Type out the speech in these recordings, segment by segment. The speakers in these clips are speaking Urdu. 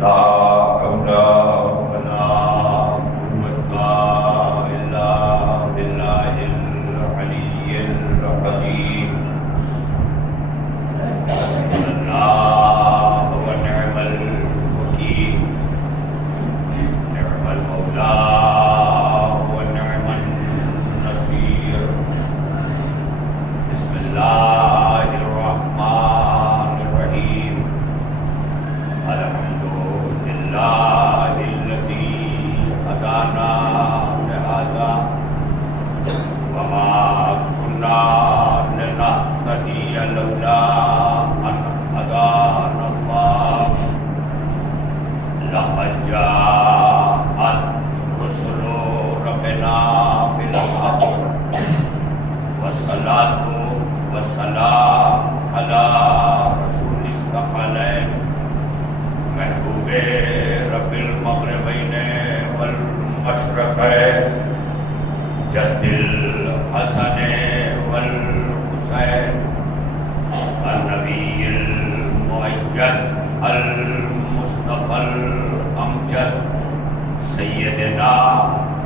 لا حول ولا قوة إلا بالله العلي العظيم. حسبنا الله ونعم الوكيل، نعم المولى ونعم النصير. بسم الله الرحمن الرحيم. الحمد لله الذي هدانا لهذا وما كنا لنهتدي لولا أن هدانا الله. لقد جاءت رسل ربنا بالحق والصلاة والسلام على رسول الثقلين محبوب رب المغربين والمشرقين جد الحسن والحسين النبي المؤيد المصطفى الأمجد سيدنا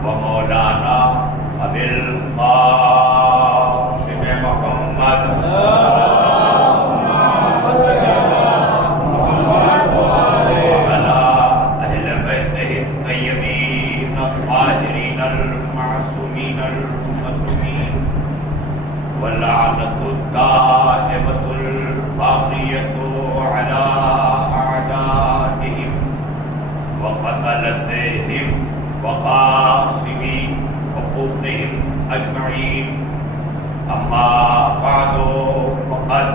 ومولانا أبي القاسم محمد وعلى أهل بيته الطيبين الطاهرين المعصومين المظلومين واللعنة الدائمة الباقية على أعدائهم وقتلتهم وقاسمي حقوقهم أجمعين. أما بعد فقد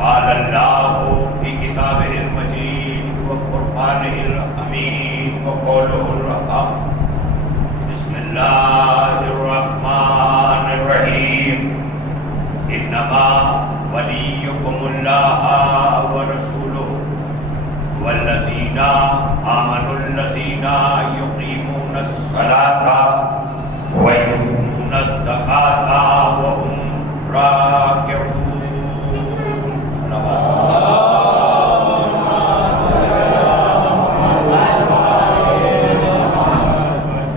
قال الله في كتابه المجيد وفرقانه الحميد وقوله الحق. بسم الله الرحمن الرحيم. إنما وليكم الله ورسوله والذين آمنوا الذين يقيمون الصلاة ويؤتون الزكاة وهم راكعون.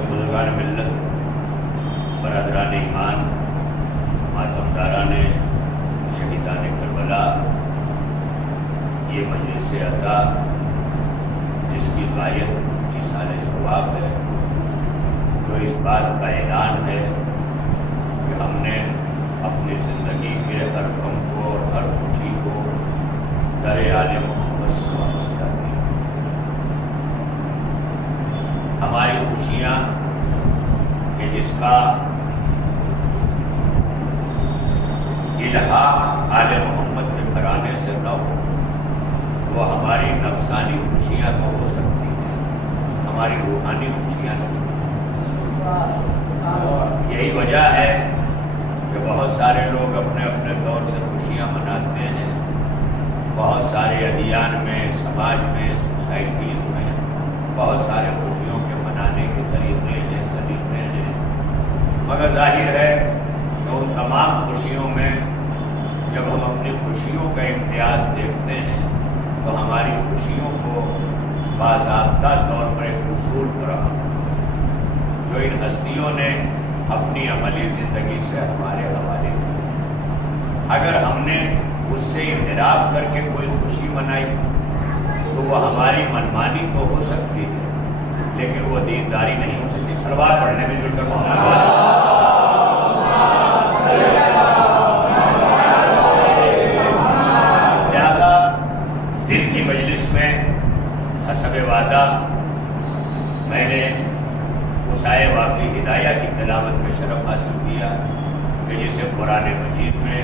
بزرگان ملت، برادران ایمان، ماتمداران شہیدان کربلا، یہ مجلس عزا جس کی غایت ایصال ثواب ہے، جو اس بات کا اعلان ہے کہ ہم نے اپنی زندگی کے ہر غم کو اور ہر خوشی کو در آل محمد سے وابستہ کی. ہماری خوشیاں کہ جس کا الحاق آل محمد کے گھرانے سے نہ ہو، وہ ہماری نفسانی خوشیاں تو ہو سکتی ہیں، ہماری روحانی خوشیاں نہیں. یہی وجہ ہے کہ بہت سارے لوگ اپنے اپنے طور سے خوشیاں مناتے ہیں. بہت سارے ادیان میں، سماج میں، سوسائٹیز میں بہت سارے خوشیوں کے منانے کے طریقے ہیں، سلیقے ہیں. مگر ظاہر ہے کہ ان تمام خوشیوں میں جب ہم اپنی خوشیوں کا امتیاز دیکھتے ہیں تو ہماری خوشیوں کو باضابطہ طور پر ایک اصول فراہم جو ان ہستیوں نے اپنی عملی زندگی سے ہمارے حوالے کی. اگر ہم نے اس سے انحراف کر کے کوئی خوشی منائی تو وہ ہماری منمانی تو ہو سکتی ہے لیکن وہ دینداری نہیں ہو سکتی. سلوات پڑھنے میں جڑ کر لہذا دن کی مجلس میں حسب وعدہ میں نے مسائے وافی ہدایہ کی تلاوت میں شرف حاصل کیا کہ جسے قرآن مجید میں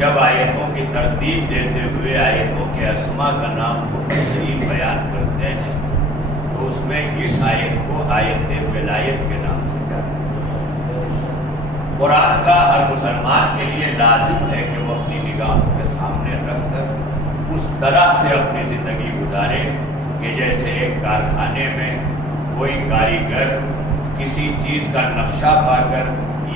جب آیتوں کی ترتیب دیتے ہوئے آیتوں کے اسماء کا نام مفسرین بیان کرتے ہیں تو اس میں اس آیت کو آیت ولایت کے نام سے جاتے ہیں. قرآن کا ہر مسلمان کے لیے لازم ہے کہ وہ اپنی نگاہوں کے سامنے رکھ کر اس طرح سے اپنی زندگی گزارے کہ جیسے ایک کارخانے میں کوئی کاریگر کسی چیز کا نقشہ پا کر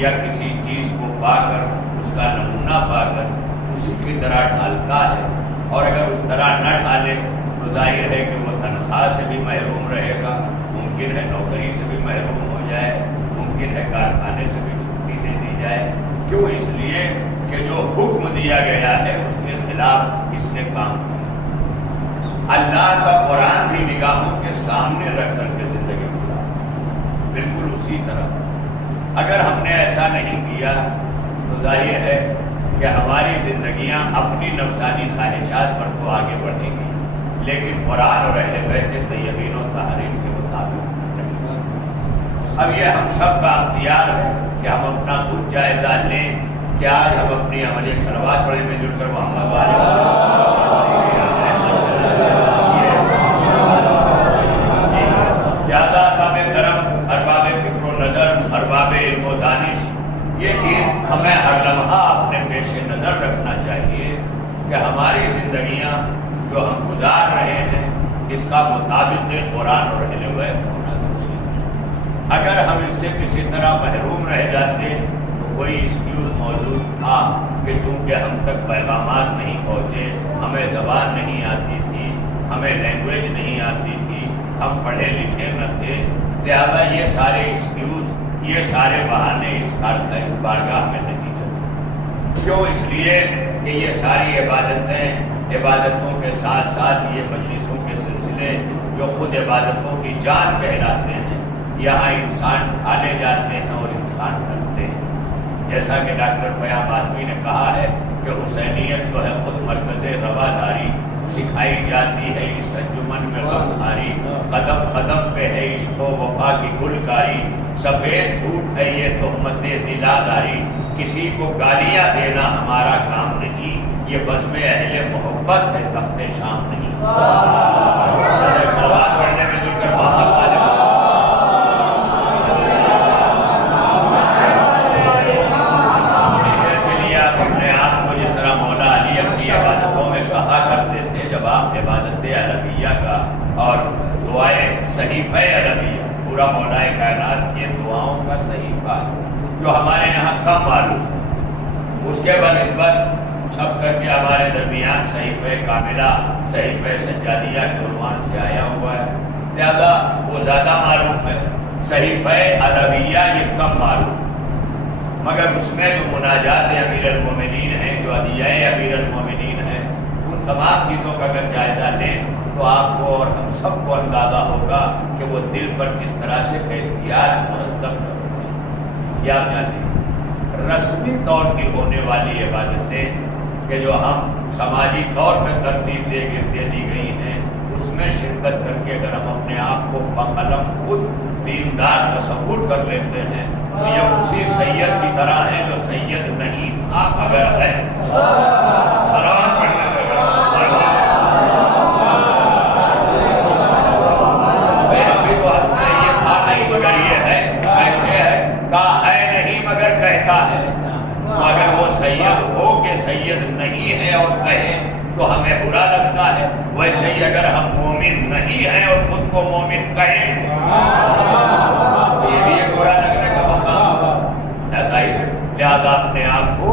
یا کسی چیز کو پا کر اس کا نمونہ پا کر اسی کی طرح ڈھالتا ہے، اور اگر اس طرح نہ ڈھالے تو تو ظاہر ہے کہ وہ تنخواہ سے بھی محروم رہے گا، ممکن ہے نوکری سے بھی محروم ہو جائے، ممکن ہے کارخانے سے بھی چھٹی دے دی جائے۔ کیوں؟ اس لیے کہ جو حکم دیا گیا ہے اس کے خلاف اس نے کام کیا۔ اللہ کا قرآن بھی نگاہوں کے سامنے رکھ کر کے زندگی گزارا، بالکل اسی طرح اگر ہم نے ایسا نہیں کیا تو ظاہر ہے کہ ہماری زندگیاں اپنی نفسانی خواہشات پر تو آگے بڑھیں گی، لیکن قرآن اور اہل بیت طیبین و طاہرین کے مطابق نہیں۔ اب یہ ہم سب کا اختیار ہے کہ ہم اپنا خود جائزہ لیں کہ آج ہم اپنی عملی صلوات پڑھیں، مل جل کر محمد زیادہ ارباب کرم، ارباب فکر و نظر، ارباب علم و دانش، یہ چیز ہمیں ہر لمحہ اپنے پیش نظر رکھنا چاہیے کہ ہماری زندگیاں جو ہم گزار رہے ہیں اس کا مطابق قرآن اور اہل بیت ہونا چاہیے۔ اگر ہم اس سے کسی طرح محروم رہ جاتے تو کوئی ایکسکیوز موجود تھا کہ چونکہ ہم تک پیغامات نہیں پہنچے، ہمیں زبان نہیں آتی تھی، ہمیں لینگویج نہیں آتی تھی، ہم پڑھے لکھے نہ تھے، لہذا یہ سارے ایکسکیوز، یہ سارے بہانے اس بارگاہ میں نہیں چلتے۔ کیوں؟ اس لیے کہ یہ ساری عبادتوں کے ساتھ ساتھ یہ مجلسوں کے سلسلے جو خود عبادتوں کی جان کہلاتے ہیں، یہاں انسان ڈھالے جاتے ہیں اور انسان ڈھلتے ہیں۔ جیسا کہ ڈاکٹر پیام آزمی نے کہا ہے کہ حسینیت جو ہے خود مرکز رواداری، سکھائی جاتی ہے اس انجمن میں غمخواری، قدم قدم پہ ہے عشق و وفا کی گلکاری، سفید جھوٹ ہے یہ تہمت دلاداری، کسی کو گالیاں دینا ہمارا کام نہیں، یہ بزم اہل محبت ہے تخت شام نہیں۔ صلوات پڑھنے میں جل کر محمد اپنے آپ کو جس طرح مولا علی اپنی عبادتوں میں کہا کرتے تھے، جب آپ عبادت عربیہ کا اور دعائے صحیفہ عربیہ، پورا مولا کائنات یہ دعاؤں کا صحیفہ جو ہمارے یہاں کم معلوم، اس کے بنسبت چھپ کر کے ہمارے درمیان صحیفہ کاملہ، صحیفہ سجادیہ کے عنوان سے آیا ہوا ہے، لہذا وہ زیادہ معروف ہے۔ صحیفہ عربیہ یہ کم معروف، مگر اس میں جو مناجات امیر المومنین ہیں، جو ادعیۂ امیر المومنین ہیں، ان تمام چیزوں کا اگر جائزہ لیں تو آپ کو اور ہم سب کو اندازہ ہوگا کہ وہ دل پر کس طرح سے کیفیات مرتب کرتے ہیں۔ یہ آپ جانتے ہیں رسمی طور کی ہونے والی عبادتیں کہ جو ہم سماجی طور پہ ترتیب دے دی گئی ہیں، اس میں شرکت کر کے اگر ہم اپنے آپ کو بقلم خود دیندار تصور کر لیتے ہیں تو یہ اسی سید کی طرح ہے جو سید نہیں تھا مگر ہے۔ صلوات پڑھنے یہ تھا نہیں مگر یہ ہے، ایسے ہے کہا ہے نہیں مگر کہتا ہے۔ تو اگر وہ سید ہو کہ سید نہیں ہے اور کہے تو ہمیں برا لگتا ہے، ویسے ہی اگر ہم مومن نہیں ہیں اور خود کو مومن کہیں یہ برا لگنے کا مقام ہے۔ لہذا اپنے آپ کو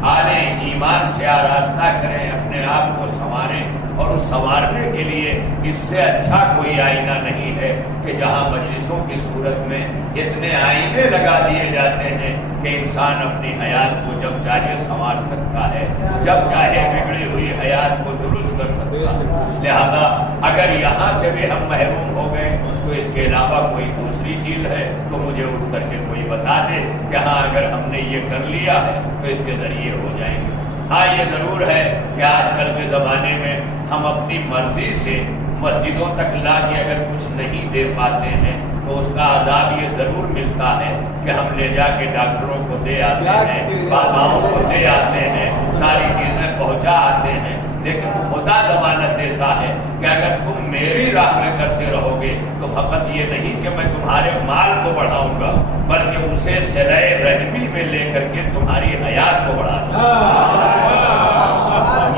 ڈھالیں، ایمان سے آراستہ کریں، اپنے آپ کو سنواریں، اور اس سنوارنے کے لیے اس سے اچھا کوئی آئینہ نہیں ہے کہ جہاں مجلسوں کی صورت میں اتنے آئینے لگا دیے جاتے ہیں کہ انسان اپنی حیات کو جب چاہے سنوار سکتا ہے، جب چاہے بگڑی ہوئی حیات کو درست کر سکتا ہے۔ لہذا اگر یہاں سے بھی ہم محروم ہو گئے تو اس کے علاوہ کوئی دوسری چیز ہے تو مجھے اٹھ کر کے کوئی بتا دے کہ ہاں اگر ہم نے یہ کر لیا ہے تو اس کے ذریعے ہو جائیں گے۔ ہاں یہ ضرور ہے کہ آج کل کے زمانے میں ہم اپنی مرضی سے مسجدوں تک لا کے اگر کچھ نہیں دے پاتے ہیں تو اس کا عذاب یہ ضرور ملتا ہے کہ ہم لے جا کے ڈاکٹروں کو دے آتے ہیں، باباؤں کو دے آتے ہیں، ساری چیزیں پہنچا آتے ہیں، لیکن خدا ضمانت دیتا ہے کہ اگر تم میری راہ میں کرتے رہو گے تو فقط یہ نہیں کہ میں تمہارے مال کو بڑھاؤں گا بلکہ اسے صلہ رحمی میں لے کر کے تمہاری حیات کو بڑھا دوں گا۔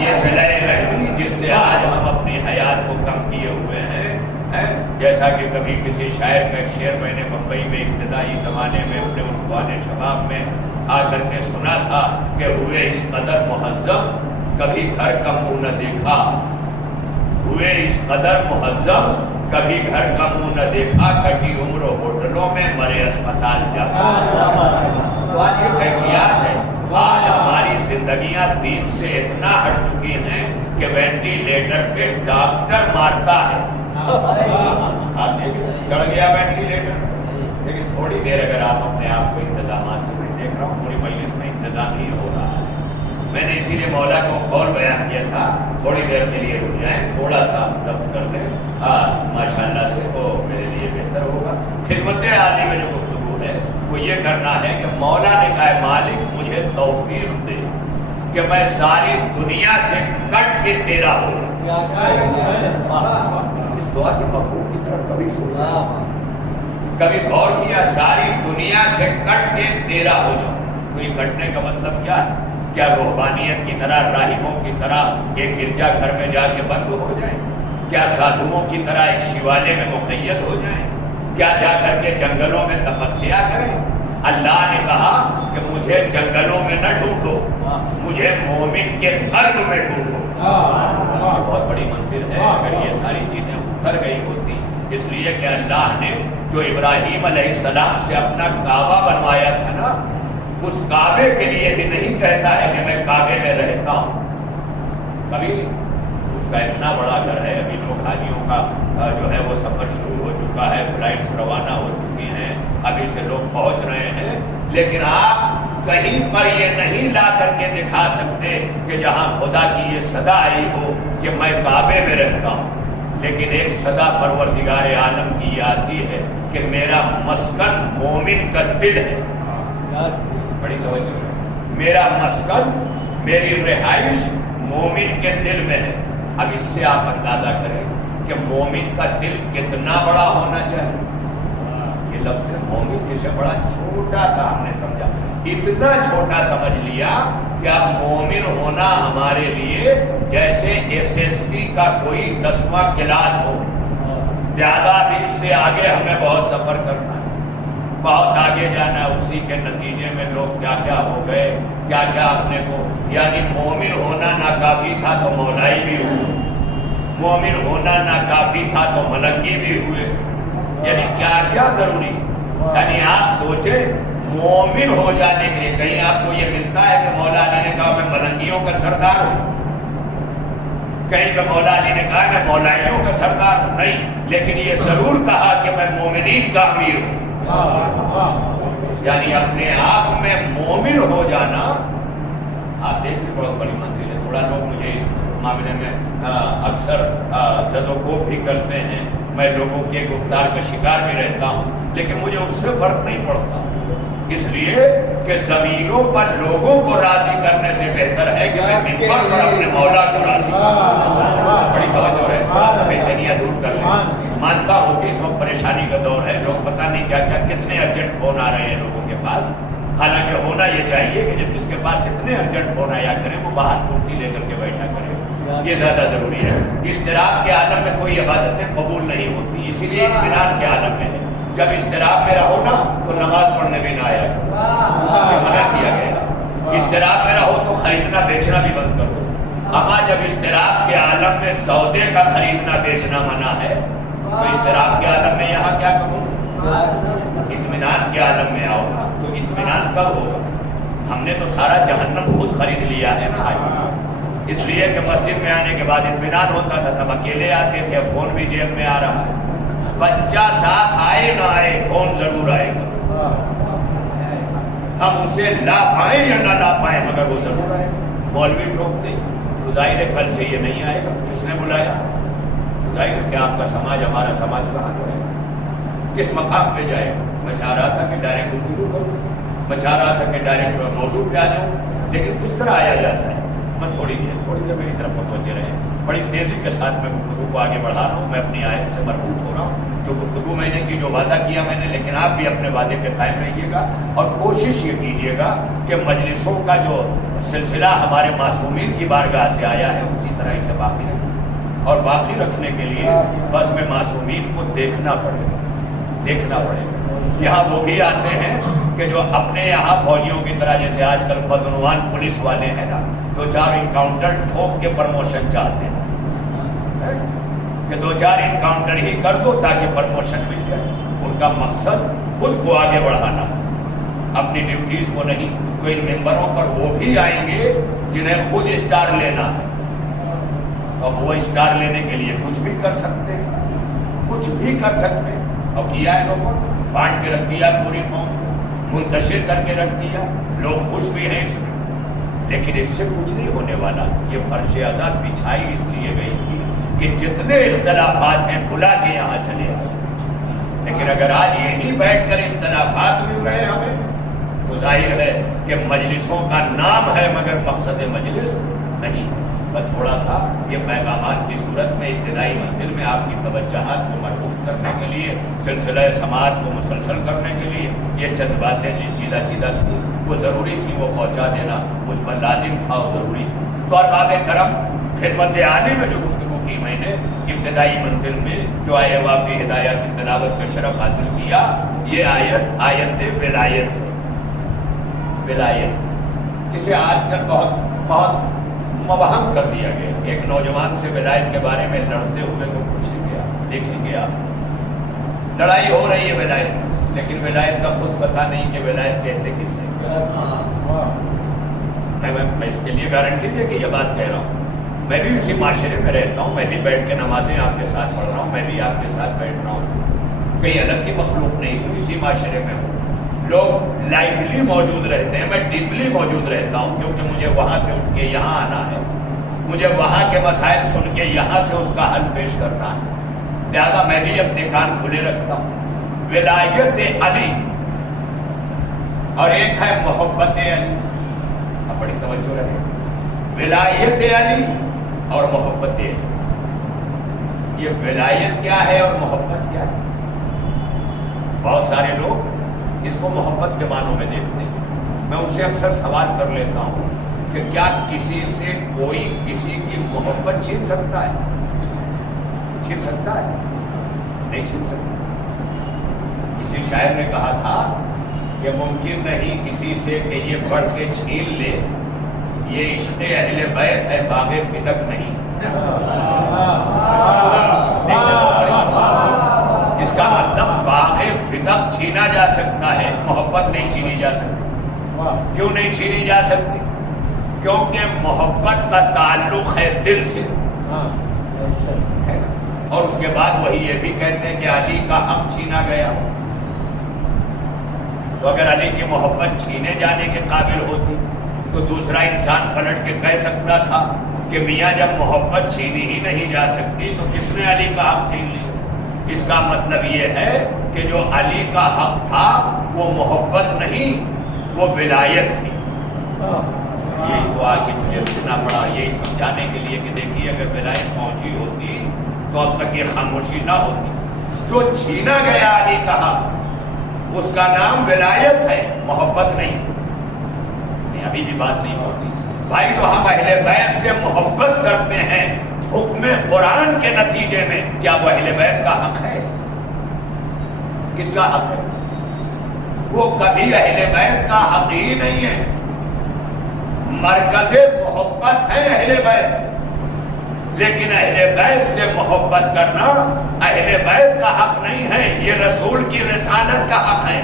یہ صلہ رحمی جس سے آج ہم اپنی حیات کو کم کیے ہوئے ہیں، جیسا کہ کبھی کسی شاعر کا ایک شعر میں نے ممبئی میں ابتدائی زمانے میں اپنے عنوان شباب میں آ کر کے سنا تھا کہ ہوئے اس قدر مہذب کبھی گھر کا منہ نہ دیکھا، ہوئے اس قدر مہذب، کبھی گھر کا منہ نہ دیکھا، کٹی عمر ہوٹلوں میں، مرے اسپتال جا۔ تو آج یہ کیفیات ہے، آج ہماری زندگیاں دین سے اتنا ہٹ چکی ہیں کہ وینٹیلیٹر پہ ڈاکٹر مارتا ہے۔ آپ دیکھیں چڑھ گیا وینٹیلیٹر، لیکن تھوڑی دیر اگر آپ اپنے آپ کو انتظامات سے، میں دیکھ رہا ہوں پوری مجلس میں انتظام نہیں ہو رہا ہے۔ میں نے اسی لیے مولا کو قول بیان کیا تھا تھوڑی دیر کے لیے رک جائیں، تھوڑا سا ضبط کر لیں، ماشاءاللہ سے وہ میرے لیے بہتر ہوگا۔ خدمت عالی میں جو گفتگو ہے وہ یہ کرنا ہے کہ مولا نے کہا ہے مالک مجھے توفیق دے کہ میں ساری دنیا سے کٹ کے تیرا ہوں۔ اس دعا کے مفہوم کی طرف کبھی سوچا، کبھی غور کیا؟ ساری دنیا سے کٹ کے تیرا ہو جاؤں۔ تو یہ کٹنے کا مطلب کیا ہے؟ کیا روحانیت کی طرح، راہبوں کی طرح ایک گرجا گھر میں جا کے بند ہو جائیں؟ کیا سادھوؤں کی طرح ایک شیوالے میں مقید ہو جائیں؟ کیا جا کر کے جنگلوں میں تپسیا کریں؟ اللہ نے کہا کہ مجھے جنگلوں میں نہ ڈھونڈو، مجھے مومن کے قلب میں ڈھونڈو۔ بہت بڑی منزل ہے اگر یہ ساری چیزیں اتر گئی ہوتی، اس لیے کہ اللہ نے جو ابراہیم علیہ السلام سے اپنا کعبہ بنوایا تھا نا، اس کعبے کے لیے بھی نہیں کہتا ہے کہ میں کعبے میں رہتا ہوں، کبھی اس کا اتنا بڑا گھر ہے۔ ابھی لوگ حاجیوں کا جو ہے وہ سفر شروع ہو چکا ہے، فلائٹس روانہ ہو چکی ہیں، ابھی سے لوگ پہنچ رہے ہیں، لیکن آپ کہیں پر یہ نہیں لا کر کے دکھا سکتے کہ جہاں خدا کی یہ صدا آئی ہو کہ میں کعبے میں رہتا ہوں۔ لیکن ایک صدا پروردگار عالم کی آتی ہے کہ میرا مسکن مومن کا دل ہے۔ بڑی توجہ ہے، میرا مسکن، میری رہائش مومن کے دل میں ہے۔ اب اس سے آپ اندازہ کریں کہ مومن کا دل کتنا بڑا ہونا چاہیے۔ یہ لفظ مومن جسے بڑا چھوٹا سا ہم نے سمجھا، اتنا چھوٹا سمجھ لیا کہ اب مومن ہونا ہمارے لیے جیسے SSC کا کوئی 10واں کلاس ہو۔ زیادہ بھی اس سے آگے ہمیں بہت سفر کرنا ہے، بہت آگے جانا ہے۔ اسی کے نتیجے میں لوگ کیا کیا ہو گئے، کیا کیا اپنے کو، یعنی مومن ہونا ناکافی تھا تو مولائی بھی ہوئے، مومن ہونا ناکافی تھا تو ملنگی بھی ہوئے، یعنی کیا کیا ضروری۔ یعنی آپ سوچیں مومن ہو جانے کے لیے کہیں آپ کو یہ ملتا ہے کہ مولا علی نے کہا میں ملنگیوں کا سردار ہوں، کہیں پہ مولا علی نے کہا میں مولائیوں کا سردار ہوں، نہیں، لیکن یہ ضرور کہا کہ میں مومنین کا امیر ہوں۔ یعنی اپنے آپ میں مومن ہو جانا، آپ دیکھیں بہت بڑی منزل ہے۔ تھوڑا لوگ مجھے اس معاملے میں اکثر زد و کوب بھی کرتے ہیں، میں لوگوں کے گفتار کا شکار بھی رہتا ہوں، لیکن مجھے اس سے فرق نہیں پڑتا، اس لیے کہ زمینوں پر لوگوں کو راضی کرنے سے بہتر ہے کہ میں منبر پر اپنے مولا کو راضی کروں۔ بڑی توجہ ہے، تھوڑا سا بے چینیاں دور کر لیں۔ مانتا ہوں کہ اس وقت پریشانی کا دور ہے، لوگ پتہ نہیں کیا کیا کتنے ارجنٹ فون آ رہے ہیں لوگوں کے پاس، حالانکہ ہونا یہ چاہیے کہ جب جس کے پاس اتنے ارجنٹ فون آیا کرے وہ باہر کرسی لے کر کے بیٹھا کرے، یہ زیادہ ضروری ہے۔ اضطراب کے عالم میں کوئی عبادتیں قبول نہیں ہوتی، اسی لیے اطمینان کے عالم میں ہے۔ جب اضطراب میں رہو نا تو نماز پڑھنے بھی نہ آیا کرو، منع کیا گیا۔ اضطراب میں رہو تو خریدنا بیچنا بھی بند کر دو۔ اما جب اضطراب کے عالم میں سودے کا خریدنا بیچنا منع ہے تو اضطراب کے عالم میں یہاں کیا کروں؟ اطمینان کے عالم میں آؤ تو اطمینان کب ہوگا؟ ہم نے تو سارا جہنم خود خرید لیا ہے نا آج، اس لیے کہ مسجد میں آنے کے بعد اطمینان ہوتا تھا، تب اکیلے آتے تھے، فون بھی جیب میں آ رہا ہے، بچہ ساتھ آئے نہ آئے فون ضرور آئے گا، ہم اسے لا پائیں یا نہ لا پائیں مگر وہ ضرور آئے گا۔ مولوی ٹوکتے تو ظاہر ہے کل سے یہ نہیں آئے گا، کس نے بلایا؟ ظاہر ہے کہ آپ کا سماج، ہمارا سماج کہاں جائے گا، کس مقام پہ جائے گا؟ میں چاہ رہا تھا کہ ڈائریکٹ گفتگو کروں، میں چاہ رہا تھا کہ ڈائریکٹ موضوع پہ آ جاؤں، لیکن کس طرح آیا جاتا ہے؟ میں تھوڑی دیر میری طرف متوجہ رہے، بڑی تیزی کے ساتھ میں گفتگو کو آگے بڑھا رہا ہوں، میں اپنی آیت سے مربوط ہو رہا ہوں، جو گفتگو میں نے کی، جو وعدہ کیا میں نے، لیکن آپ بھی اپنے وعدے پہ قائم رہیے گا اور کوشش یہ کیجیے گا کہ مجلسوں کا جو سلسلہ ہمارے معصومین کی بارگاہ سے آیا ہے اسی طرح اسے باقی رکھیں، اور باقی رکھنے کے لیے بس میں معصومین کو دیکھنا پڑے گا۔ یہاں وہ بھی آتے ہیں کہ جو اپنے یہاں فوجیوں کی طرح، جیسے آج کل بدعنوان پولیس والے ہیں نا، دو چار انکاؤنٹر ٹھوک کے پروموشن چاہتے ہیں، کہ 2-4 انکاؤنٹر ہی کر دو تاکہ پرموشن مل جائے. ان کا مقصد خود کو آگے بڑھانا، اپنی ڈیوٹیز کو نہیں. تو ان ممبروں پر وہ بھی آئیں گے جنہیں خود اسٹار لینا ہے، اور وہ اسٹار لینے کے لیے کچھ بھی کر سکتے ہیں، کچھ بھی کر سکتے ہیں. اور کیا ہے، لوگوں بانٹ کے رکھ دیا، پوری قوم منتشر کر کے رکھ دیا. لوگ خوش بھی ہیں اس میں، لیکن اس سے کچھ نہیں ہونے والا. یہ فرش عادت بچھائی اس لیے گئی تھی کہ جتنے اختلافات ہیں بلا کے یہاں چلے آئے. لیکن اگر آج یہی بیٹھ کر اختلافات مل رہے ہمیں، تو ظاہر ہے کہ مجلسوں کا نام ہے مگر مقصد مجلس نہیں. بس تھوڑا سا یہ پیغامات کی صورت میں ابتدائی منزل میں آپ کی توجہات کو مربوط کرنے کے لیے، سلسلہ سماعت کو مسلسل کرنے کے لیے یہ چند باتیں جن چیدہ تھی وہ ضروری تھی، وہ پہنچا دینا مجھ پر لازم تھا اور ضروری. تو ارباب کرم، خدمت عالی میں جو گفتگو کی میں نے ابتدائی منزل میں، جو آئے وافی ہدایات کی تلاوت کا شرف حاصل کیا، یہ آیت ولایت ہے. ولایت جسے آج کل بہت مبہم کر دیا گیا. ایک نوجوان سے ولایت کے بارے میں لڑتے ہوئے تو پوچھیں گیا، دیکھیں گے آپ، لڑائی ہو رہی ہے ولایت، لیکن ولایت کا خود پتہ نہیں کہ ولایت کہتے کس سے. میں اس کے لیے گارنٹی دے کے یہ بات کہہ رہا ہوں. میں بھی اسی معاشرے میں رہتا ہوں، میں بھی بیٹھ کے نمازیں آپ کے ساتھ پڑھ رہا ہوں، میں بھی آپ کے ساتھ بیٹھ رہا ہوں، کہیں الگ کی مخلوق نہیں ہوں، اسی معاشرے میں ہوں. لوگ لائٹلی موجود رہتے ہیں، میں ڈیپلی موجود رہتا ہوں، کیونکہ مجھے وہاں سے اٹھ کے یہاں آنا ہے، مجھے وہاں کے مسائل سن کے یہاں سے اس کا حل پیش کرنا ہے. لہذا میں بھی اپنے کان کھلے رکھتا ہوں. ولایت علی اور ایک ہے محبت علی. اب بڑی توجہ رہے، ولایت علی اور محبت علی. یہ ولایت کیا ہے اور محبت کیا ہے؟ بہت سارے لوگ اس کو محبت کے معنوں میں دیکھتے ہیں. میں ان سے اکثر سوال کر لیتا ہوں کہ کیا کسی سے کوئی کسی کی محبت چھین سکتا ہے؟ چھین سکتا ہے؟ نہیں چھین سکتا. کسی شاعر نے کہا تھا کہ ممکن نہیں کسی سے کہ یہ بڑھ کے چھین لے، یہ عشق اہل بیت ہے، باغ فدق نہیں. اس کا مطلب باغ فدق چھینا جا سکتا ہے، محبت نہیں چھینی جا سکتی. کیوں نہیں چھینی جا سکتی؟ کیونکہ محبت کا تعلق ہے دل سے. اور اس کے بعد وہی یہ بھی کہتے ہیں کہ علی کا حق چھینا گیا. تو اگر علی کی محبت چھینے جانے کے قابل ہوتی تو دوسرا انسان پلٹ کے کہہ سکتا تھا کہ میاں جب محبت چھینی ہی نہیں جا سکتی تو کس نے علی کا حق چھین لیا. اس کا مطلب یہ ہے کہ جو علی کا حق تھا وہ محبت نہیں، وہ ولایت تھی. یہی تو آگے مجھے رکنا پڑا یہی سمجھانے کے لیے کہ دیکھیے اگر ولایت پہنچی ہوتی تو اب تک یہ خاموشی نہ ہوتی. جو چھینا گیا علی کا حق اس کا نام ولایت ہے، محبت نہیں. ابھی بھی بات نہیں ہوتی بھائی. جو ہم اہل بیت سے محبت کرتے ہیں حکم قرآن کے نتیجے میں، کیا وہ اہل بیت کا حق ہے؟ کس کا حق ہے؟ وہ کبھی اہل بیت کا حق ہی نہیں ہے. مرکز محبت ہے اہل بیت، لیکن اہل بیت سے محبت کرنا اہل بیت کا حق نہیں ہے، یہ رسول کی رسالت کا حق ہے.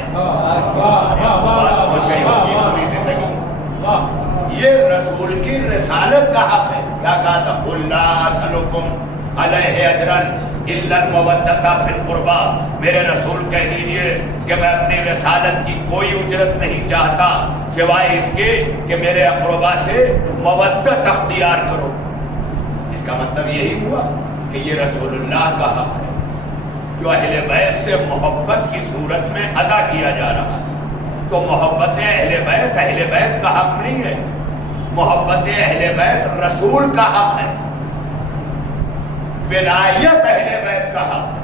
یہ رسول کی رسالت کا حق ہے. کیا کہا تھا؟ قُلْ لَا أَسْأَلُكُمْ عَلَيْهِ أَجْرًا إِلَّا الْمَوَدَّةَ فِي الْقُرْبَى. میرے رسول کہہ دیجئے کہ میں اپنی رسالت کی کوئی اجرت نہیں چاہتا سوائے اس کے کہ میرے اقربا سے مودت اختیار کرو. اس کا مطلب یہی ہوا کہ یہ رسول اللہ کا حق ہے جو اہل بیت سے محبت کی صورت میں ادا کیا جا رہا ہے. تو محبت اہل بیت کا حق نہیں ہے، محبت اہل بیت رسول کا حق ہے. ولایت اہل بیت کا حق ہے.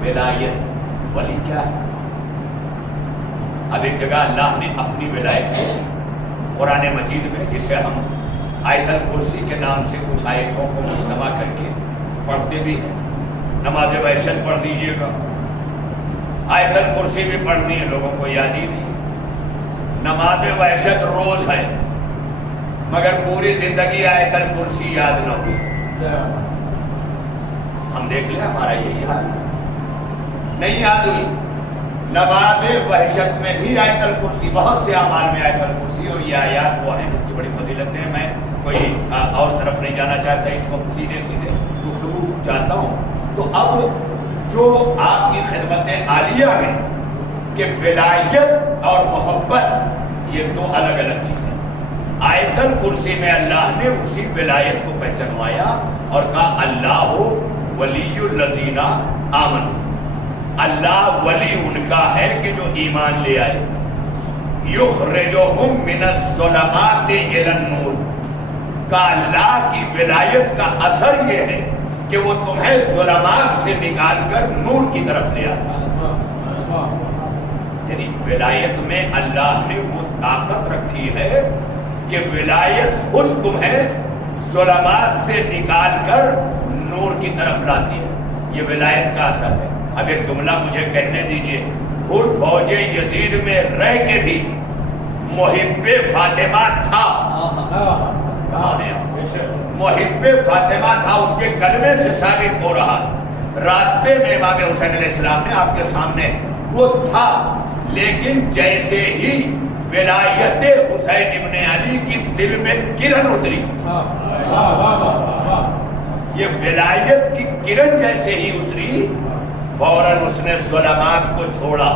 ولایت، ولی کیا ہے؟ اب ایک جگہ اللہ نے اپنی ولایت کو قرآن مجید میں، جسے ہم آیت الکرسی کے نام سے کچھ آیتوں کو مجتمع کر کے پڑھتے بھی ہیں. نماز وحشت پڑھ دیجیے گا، آیت الکرسی بھی پڑھنی ہے، لوگوں کو یاد ہی نہیں. نماز وحشت روز ہے، مگر پوری زندگی آیت الکرسی یاد نہ ہوئی. ہم دیکھ لیں ہمارا یہی حال نہیں یاد ہوئی. نماز وحشت میں بھی آیت الکرسی، بہت سے اعمال میں آیت الکرسی، اور یہ آیات وہ ہیں جس کی بڑی فضیلت ہے. میں کوئی اور طرف نہیں جانا چاہتا، اس کو سیدھے سیدھے گفتگو چاہتا ہوں. تو اب جو آپ کی خدمت عالیہ میں کہ ولایت اور محبت یہ دو الگ الگ چیزیں. آیت الکرسی میں اللہ نے اسی ولایت کو پہچانوایا اور کہا اللہ ولی الذین آمنوا. اللہ ولی ان کا ہے کہ جو ایمان لے آئے. یخرجہم من الظلمات الی النور. کا اللہ کی ولایت کا اثر یہ ہے کہ وہ تمہیں ظلمات سے نکال کر نور کی طرف لے آتا. یعنی ولایت میں اللہ نے وہ طاقت رکھی ہے کہ ولایت خود تمہیں ظلمات سے نکال کر نور کی طرف لاتی ہے. یہ ولایت کا اثر ہے. اب ایک جملہ مجھے کہنے دیجئے. پھر فوج یزید میں رہ کے بھی محب فاطمہ تھا. محب فاطمہ تھا، اس کے کلمے سے ثابت ہو رہا. راستے میں امام حسین علیہ السلام نے آپ کے سامنے وہ تھا، لیکن جیسے ہی ولایت حسین ابن علی کی دل میں کرن اتری، یہ ولایت کی کرن جیسے ہی اتری، فوراً اس نے ظلمات کو چھوڑا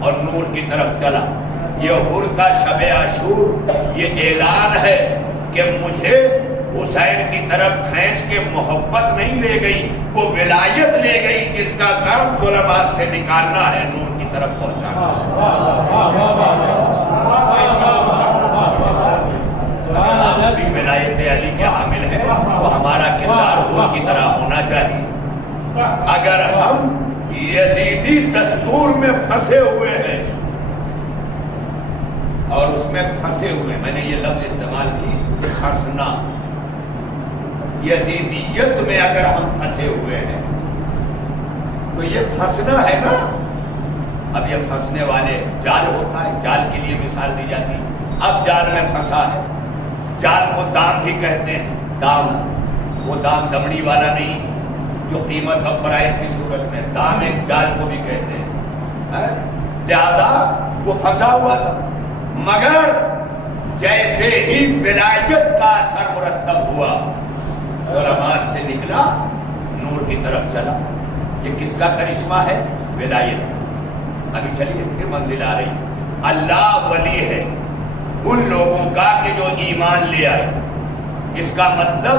اور نور کی طرف چلا. یہ حر کا شب عاشور یہ اعلان ہے کہ مجھے حسین کی طرف کھینچ کے محبت نہیں لے گئی، وہ ولایت لے گئی جس کا کام ظلمات سے نکالنا ہے، نور کی طرف پہنچانا. ولایت علی کے حامل ہے تو ہمارا کردار حر کی طرح ہونا چاہیے. اگر ہم یزیدی دستور میں پھنسے ہوئے ہیں اور اس میں پھنسے ہوئے، میں نے یہ لفظ استعمال کی پھنسنا، یزیدیت میں اگر ہم پھنسے ہوئے ہیں تو یہ پھنسنا ہے نا. اب یہ پھنسنے والے جال ہوتا ہے، جال کے لیے مثال دی جاتی. اب جال میں پھنسا ہے، جال کو دام بھی کہتے ہیں. دام وہ دام دمڑی والا نہیں جو قیمت اور پرائز کی صورت میں، دام ایک جال کو بھی کہتے ہیں. لہذا وہ پھنسا ہوا تھا، مگر جیسے ہی ولایت کا اثر مرتب ہوا، ظلمات سے نکلا، نور کی طرف چلا. یہ کس کا کرشمہ ہے؟ ولایت. ابھی چلیے پھر منزل آ رہی. اللہ ولی ہے ان لوگوں کا کہ جو ایمان لے آئے. اس کا مطلب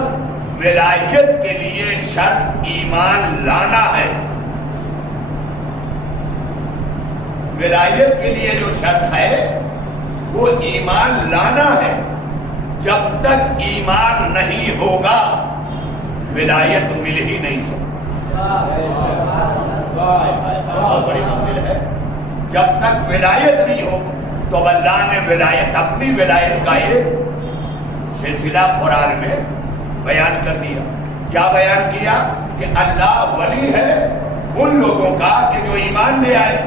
ولایت کے لیے شرط ایمان لانا ہے. ولایت کے لیے جو شرط ہے وہ ایمان لانا ہے. جب تک ایمان نہیں ہوگا ولایت مل ہی نہیں سکتی. بہت بڑی منزل ہے. جب تک ولایت نہیں ہو تو اللہ نے ولایت، اپنی ولایت کا ایک سلسلہ قرآن میں بیان کر دیا. کیا بیان کیا؟ کہ اللہ ولی ہے ان لوگوں کا کہ جو ایمان لے آئے،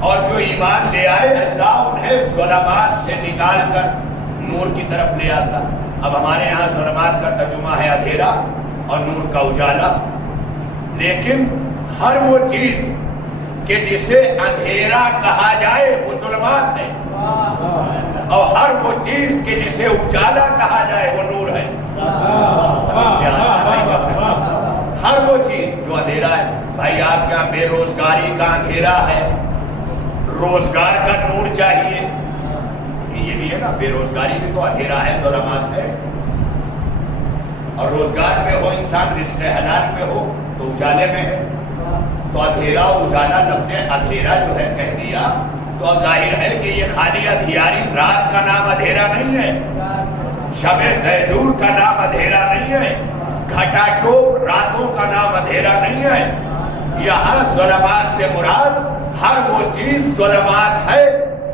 اور جو ایمان لے آئے اللہ انہیں ظلمات سے نکال کر نور کی طرف لے آتا. اب ہمارے یہاں ظلمات کا ترجمہ ہے اندھیرا اور نور کا اجالا. لیکن ہر وہ چیز کہ جسے اندھیرا کہا جائے وہ ظلمات ہے، اور ہر وہ چیز کہ جسے اجالا کہا جائے وہ نور ہے. ہر وہ چیز جو اندھیرا ہے، بھائی آپ کا بے روزگاری کا اندھیرا ہے، روزگار کا نور چاہیے. یہ بھی ہے نا، بے روزگاری بھی تو اندھیرا ہے، ظلمات ہے. اور روزگار میں ہو انسان، رزق حلال میں ہو تو اجالے میں ہے. تو اندھیرا اجالا، لفظ اندھیرا جو ہے کہہ دیا تو اب ظاہر ہے کہ یہ خالی اندھیاری رات کا نام اندھیرا نہیں ہے، شب دہجور کا نام اندھیرا نہیں ہے، گھٹا ٹوپ راتوں کا نام اندھیرا نہیں ہے. یہاں ظلمات سے مراد ہر وہ چیز ظلمات ہے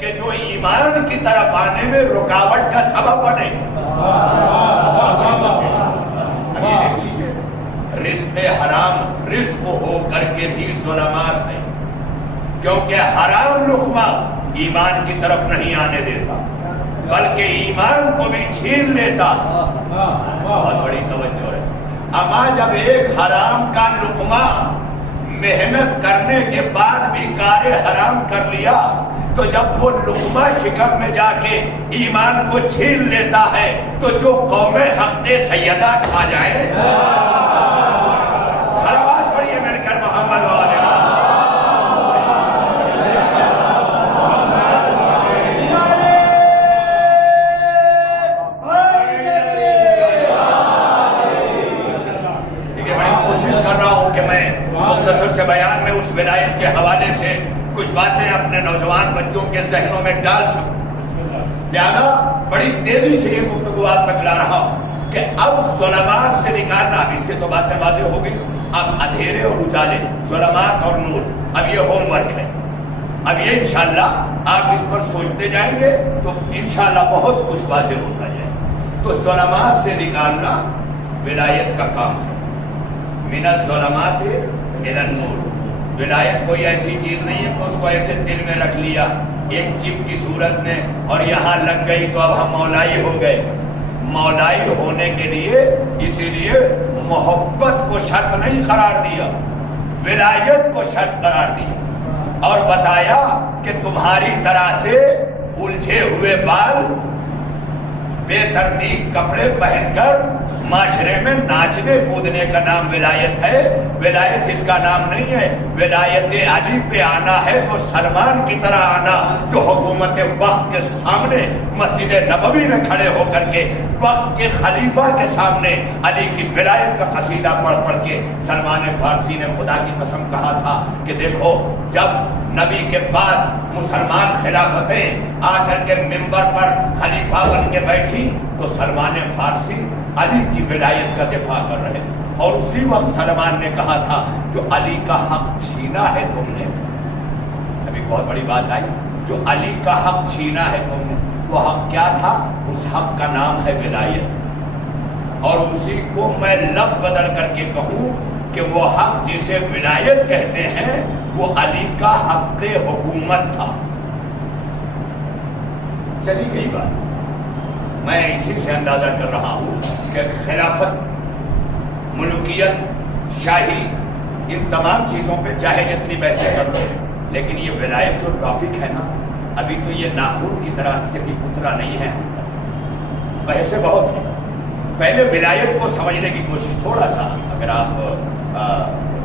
کہ جو ایمان کی طرف آنے میں رکاوٹ کا سبب بنے. رزق حرام رزق ہو کر کے بھی ظلمات ہے، کیونکہ حرام لقمہ ایمان کی طرف نہیں آنے دیتا. بلکہ ایمان کو بھی چھین لیتا. بہت بڑی توجہ ہے. اما جب ایک حرام کا لقمہ محنت کرنے کے بعد بھی کار حرام کر لیا تو جب وہ لقمہ شکم میں جا کے ایمان کو چھین لیتا ہے تو جو قوم حق سیدہ کھا جائے. صلوات پڑھیے مل کر محمد والے. مختصر سے بیان میں اس ولایت کے حوالے سے کچھ باتیں اپنے نوجوان بچوں کے ذہنوں میں ڈال سکوں. لہذا بڑی تیزی سے یہ گفتگو آپ تک لا رہا ہوں کہ اب ظلمات سے نکالنا. اب اس سے تو باتیں واضح ہو گئی. اب اندھیرے اور اجالے، ظلمات اور نور، اب یہ ہوم ورک ہے. اب یہ انشاءاللہ آپ اس پر سوچتے جائیں گے تو انشاءاللہ بہت کچھ واضح ہوتا جائے. تو ظلمات سے نکالنا ولایت کا کام ہے. من الظلمات الی النور. ولایت کوئی ایسی چیز نہیں ہے کہ اس کو ایسے دل میں رکھ لیا ایک چپ کی صورت میں اور یہاں لگ گئی تو اب ہم مولائی ہو گئے. مولائی ہونے کے لیے اسی لیے محبت کو شرط نہیں قرار دیا، ولایت کو شرط قرار دیا اور بتایا کہ تمہاری طرح سے الجھے ہوئے بال، بے ترتیب کپڑے پہن کر معاشرے میں ناچنے کودنے کا نام ولایت ہے. ولایت اس کا نام نہیں ہے. ولایت علی پہ آنا ہے تو سلمان کی طرح آنا، جو حکومت وقت کے سامنے مسجد نبوی میں کھڑے ہو کر کے وقت کے خلیفہ کے سامنے علی کی ولایت کا قصیدہ پڑھ پڑھ کے سلمان فارسی نے خدا کی قسم کہا تھا کہ دیکھو جب نبی کے بعد مسلمان خلافتیں آ کر کے منبر پر خلیفہ بن کے بیٹھی تو سلمان فارسی علی کی ولایت کا دفاع کر رہے. اور اسی وقت سلمان نے کہا تھا جو علی کا حق چھینا ہے تم نے. ابھی بہت بڑی بات آئی. جو علی کا حق چھینا ہے تم نے، وہ حق کیا تھا؟ اس حق کا نام ہے ولایت. اور اسی کو میں لفظ بدل کر کے کہوں کہ وہ حق جسے ولایت کہتے ہیں وہ علی کا حق حکومت تھا. چلی گئی بات. میں اسی سے اندازہ کر رہا ہوں کہ خلافت، ملوکیت، شاہی، ان تمام چیزوں پہ چاہے جتنی بحثیں کر لو، لیکن یہ ولایت جو ٹاپک ہے نا، ابھی تو یہ ناخن کی طرح سے بھی اترا نہیں ہے. بحثیں بہت ہیں. پہلے ولایت کو سمجھنے کی کوشش تھوڑا سا اگر آپ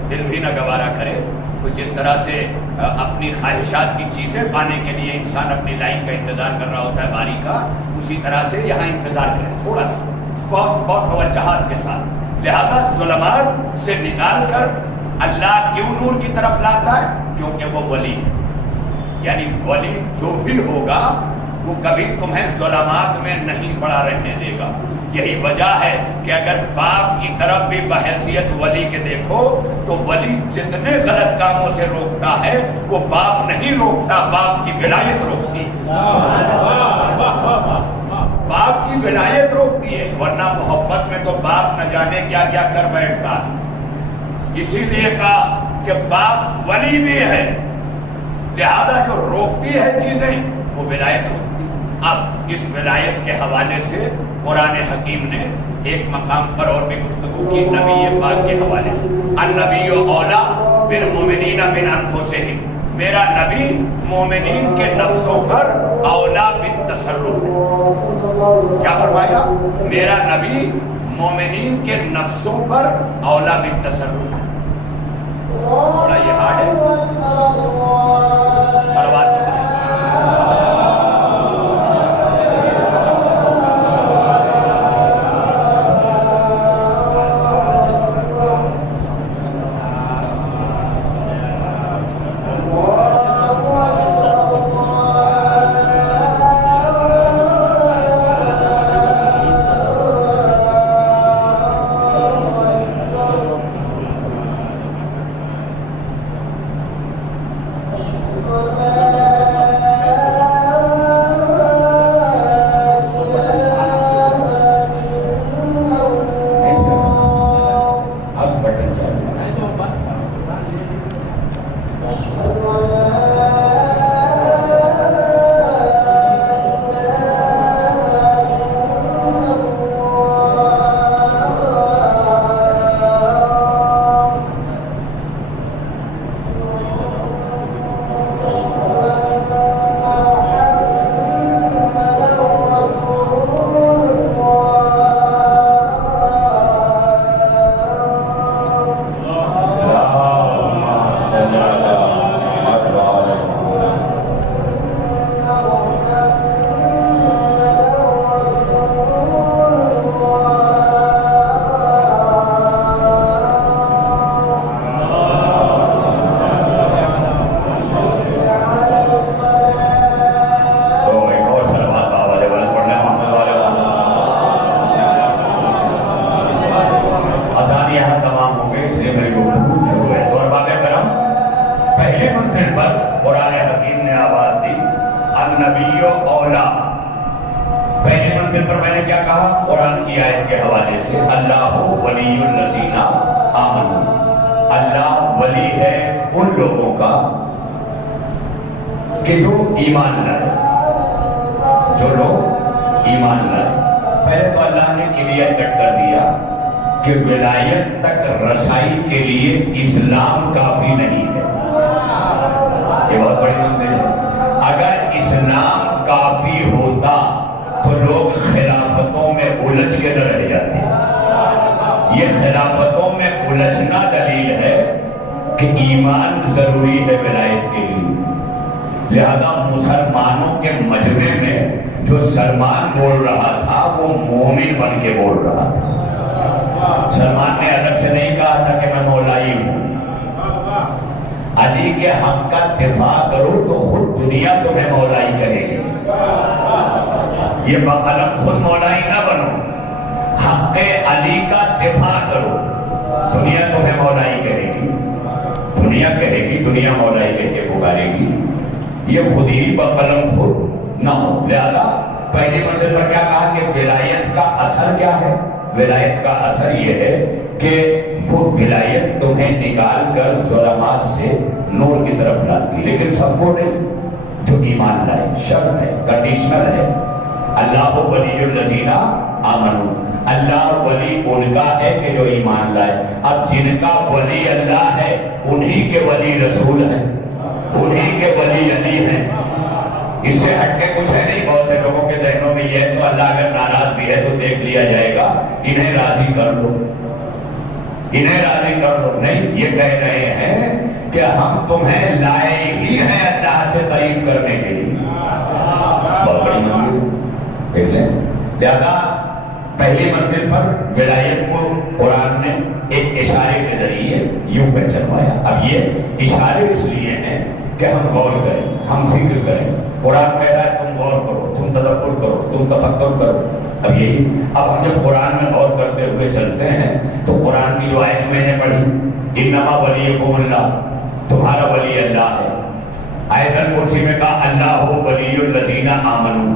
دل بھی نہ گوارا کرے تو جس طرح سے اپنی خواہشات کی چیزیں پانے کے لیے انسان اپنی لائن کا انتظار کر رہا ہوتا ہے باری کا، اسی طرح سے یہاں انتظار کریں تھوڑا سا بہت توجہات کے ساتھ. لہذا ظلمات سے نکال کر اللہ کیوں نور کی طرف لاتا ہے؟ کیونکہ وہ ولی ہے. یعنی ولی جو بھی ہوگا وہ کبھی تمہیں ظلمات میں نہیں پڑا رہنے دے گا. یہی وجہ ہے کہ اگر باپ کی طرف بھی بحیثیت ولی کے دیکھو تو ولی جتنے غلط کاموں سے روکتا ہے وہ باپ نہیں روکتا، باپ کی ولایت روکتی ہے. باپ کی ولایت روکتی ہے، ورنہ محبت میں تو باپ نہ جانے کیا کیا کر بیٹھتا ہے. اسی لیے کہا کہ باپ ولی بھی ہے، لہذا جو روکتی ہے چیزیں وہ ولایت روکتی. اب اس ولایت کے حوالے سے قرآن حکیم نے ایک مقام پر اور بھی گفتگو کی نبی پاک کے حوالے سے. النبی اولا بالمؤمنین من انفسہم. میرا نبی مومنین کے نفسوں پر اولا بالتصرف ہے. کیا فرمایا؟ میرا نبی مومنین کے نفسوں پر اولا بالتصرف ہے. بڑا یہ ہارڈ ہے. صلوات منزل پر قرآن حکیم نے آواز دی النبی اولا. پہلی منزل پر میں نے کیا کہا؟ قرآن کی آیت کے حوالے سے اللہ ولی الذین آمنوا، اللہ ولی ہے ان لوگوں کا کہ جو ایمان لائے، جو لوگ ایمان لائے. پہلے تو اللہ نے کلیئر کٹ کر دیا کہ ولایت تک رسائی کے لیے اسلام کافی نہیں ہے. یہ بہت بڑی منزل ہے. اگر اسلام کافی ہوتا تو لوگ خلافتوں میں الجھ کے نہ رہ جاتے. یہ خلافتوں میں الجھنا دلیل ہے کہ ایمان ضروری ہے ولایت کے لیے. لہذا مسلمانوں کے مجمع میں جو سلمان بول رہا تھا وہ مومن بن کے بول رہا تھا. سلمان نے الگ سے نہیں کہا تھا کہ میں مولائی ہوں. علی کے حق کا دفاع کرو تو خود دنیا تمہیں مولائی کرے گی. یہ بقلم خود مولائی نہ بنو، حق علی کا دفاع کرو، دنیا تمہیں مولائی کرے گی. دنیا کہے گی، دنیا مولائی کہہ کے پکارے گی. یہ خود ہی بقلم خود نہ ہو. لہذا پہلی منزل پر کیا کہا کہ ولایت کا اثر کیا ہے؟ ولایت کا اثر یہ ہے کہ وہ ولایت تمہیں نکال کر ظلمات سے نور کی طرف لاتی. لیکن سب کو نہیں، جو ایمان لائے. شرط ہے، کنڈیشنل ہے. اللہ ولی الذین آمنوا، اللہ ولی ان کا ہے کہ جو ایمان لائے. اب جن کا ولی اللہ ہے انہی کے ولی رسول ہیں، انہی کے ولی علی ہیں. اس سے ہٹ کے کچھ ہے نہیں. بہت سے لوگوں کے ذہنوں میں یہ ہے تو اللہ اگر ناراض بھی ہے تو دیکھ لیا جائے گا، انہیں راضی کر لو، انہیں راضی کر لو. نہیں، یہ کہہ رہے ہیں کہ ہم تمہیں لائے ہی ہیں اللہ سے قریب کرنے کے لیے. بہت بڑی منزل دیکھ لیں. لہذا پہلی منزل پر ولایت کو قرآن نے ایک اشارے کے ذریعے یوں پہچانوایا. اب یہ اشارے اس لیے ہیں کہ ہم غور کریں، ہم فکر کریں. قرآن کہہ رہا ہے تم غور کرو، تم تدبر کرو، تم تفکر کرو. اب یہی اب ہم جب قرآن میں غور کرتے ہوئے چلتے ہیں تو قرآن کی جو آیت میں نے پڑھی انما ولیکم اللہ، تمہارا ولی اللہ ہے. آیت الکرسی میں کہا اللہ ولی الذین آمنوا،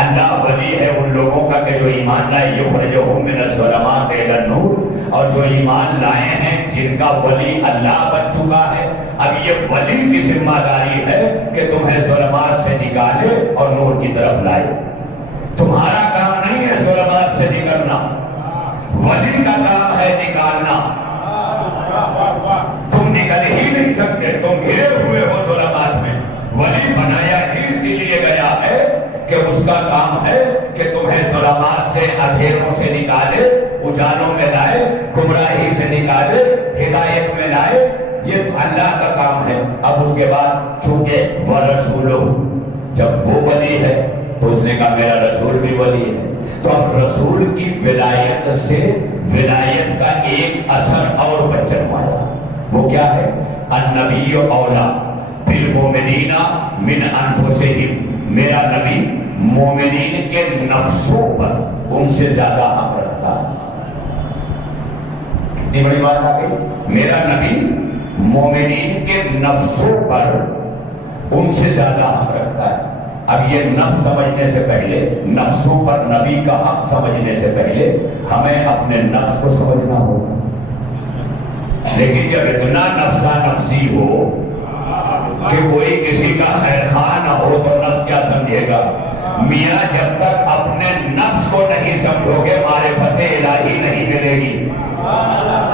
اللہ ولی ہے ان لوگوں کا کہ جو ایمان لائے. یخرجہم من الظلمات الی النور، اور جو ایمان لائے ہیں جن کا ولی اللہ بن چکا ہے. اب یہ ولی کی ذمہ داری ہے کہ تمہیں ظلمات سے نکالے اور نور کی طرف لائے. تمہارا کام نہیں ہے ظلمات سے نکلنا، ولی کا کام ہے نکالنا. تم نکل ہی نہیں سکتے، تم گھرے ہوئے ہو ظلمات میں. ولی بنایا ہی اسی لیے گیا ہے کہ اس کا کام ہے کہ تمہیں ظلمات سے، اندھیروں سے نکالے، اجالوں میں لائے، گمراہی سے نکالے، ہدایت میں لائے. یہ اللہ کا کام ہے. اب اس کے بعد چونکہ وَرَسُولُهُ، جب وہ ولی ہے تو اس نے کہا میرا رسول بھی ولی ہے. تو اب رسول کی ولایت سے ولایت کا ایک اثر اور پہچانوایا. وہ کیا ہے؟ النبی اولا بالمؤمنین من انفسہم، میرا نبی مومنین کے نفسوں پر ان سے زیادہ حق رکھتا ہے. کتنی بڑی بات آ گئی. میرا نبی مومنین کے نفسوں پر ان سے زیادہ حق رکھتا ہے. اب یہ نفس سمجھنے سے پہلے، نفسوں پر نبی کا حق سمجھنے سے پہلے ہمیں اپنے نفس کو سمجھنا ہوگا. لیکن جب اتنا نفسا نفسی ہو کہ کوئی کسی کا خیر خواہ نہ ہو تو نفس کیا سمجھے گا؟ میاں جب تک اپنے نفس کو نہیں سمجھو گے معرفت الہی نہیں ملے گی.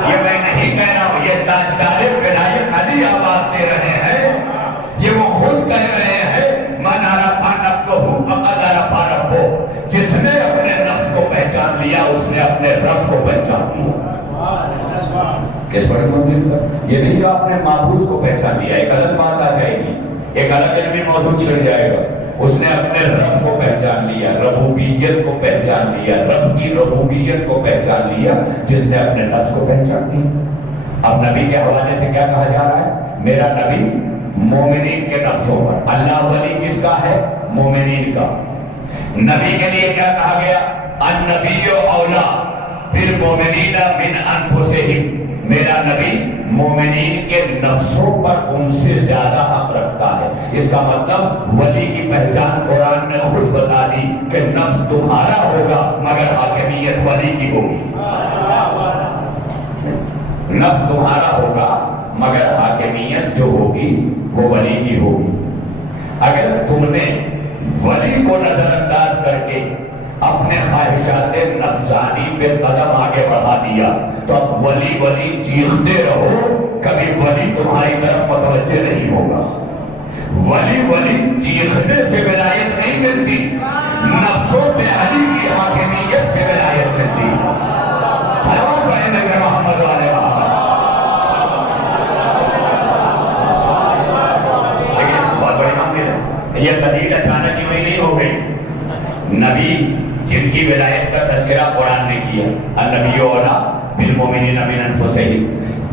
یہ میں نہیں کہہ رہا ہوں، یہ تاجدار ولایت علی آواز دے رہے ہیں. یہ وہ خود کہہ رہے ہیں من عرف نفسہ فقد عرف ربہ. جس نے اپنے نفس کو پہچان لیا اس نے اپنے رب کو پہچان لیا. کس بڑے منزل پر؟ یہ نہیں کہ آپ نے معبود کو پہچان لیا، ایک الگ بات آ جائے گی، ایک الگ علمی موضوع چھڑ جائے گا. اس نے اپنے رب کو پہچان لیا، ربوبیت کو پہچان لیا، رب کی ربوبیت کو پہچان لیا جس نے اپنے نفس کو پہچان لیا. اب نبی کے حوالے سے کیا کہا جا رہا ہے؟ میرا نبی مومنین کے نفسوں پر. اللہ ولی کس کا ہے؟ مومنین کا. نبی کے لیے کیا کہا گیا؟ النبی اولا بالمؤمنین من انفسہم. میرا نبی مومنین کے نفسوں پر ان سے زیادہ حق رکھتا ہے. اس کا مطلب ولی کی پہچان قرآن نے خود بتا دی کہ نفس تمہارا ہوگا مگر حاکمیت ولی کی ہوگی. نفس تمہارا ہوگا مگر حاکمیت جو ہوگی وہ ولی کی ہوگی. اگر تم نے ولی کو نظر انداز کر کے اپنے خواہشات نفسانی پہ قدم آگے بڑھا دیا تو اب ولی ولی چیختے رہو، کبھی ولی تمہاری طرف متوجہ نہیں ہوگا. ولی ولی چیخنے سے ولایت نہیں ملتی، نفسوں پہ علی کی حاکمیت سے ولایت ملتی. صلوات پڑھیں گے محمد والے محمد. لیکن بہت بڑی معاملہ ہے، یہ دلیل اچانک ہی نہیں ہو گئی. نبی جن کی ولایت کا تذکرہ قرآن نے کیا، النبی اولا بالمؤمنین من انفسہم.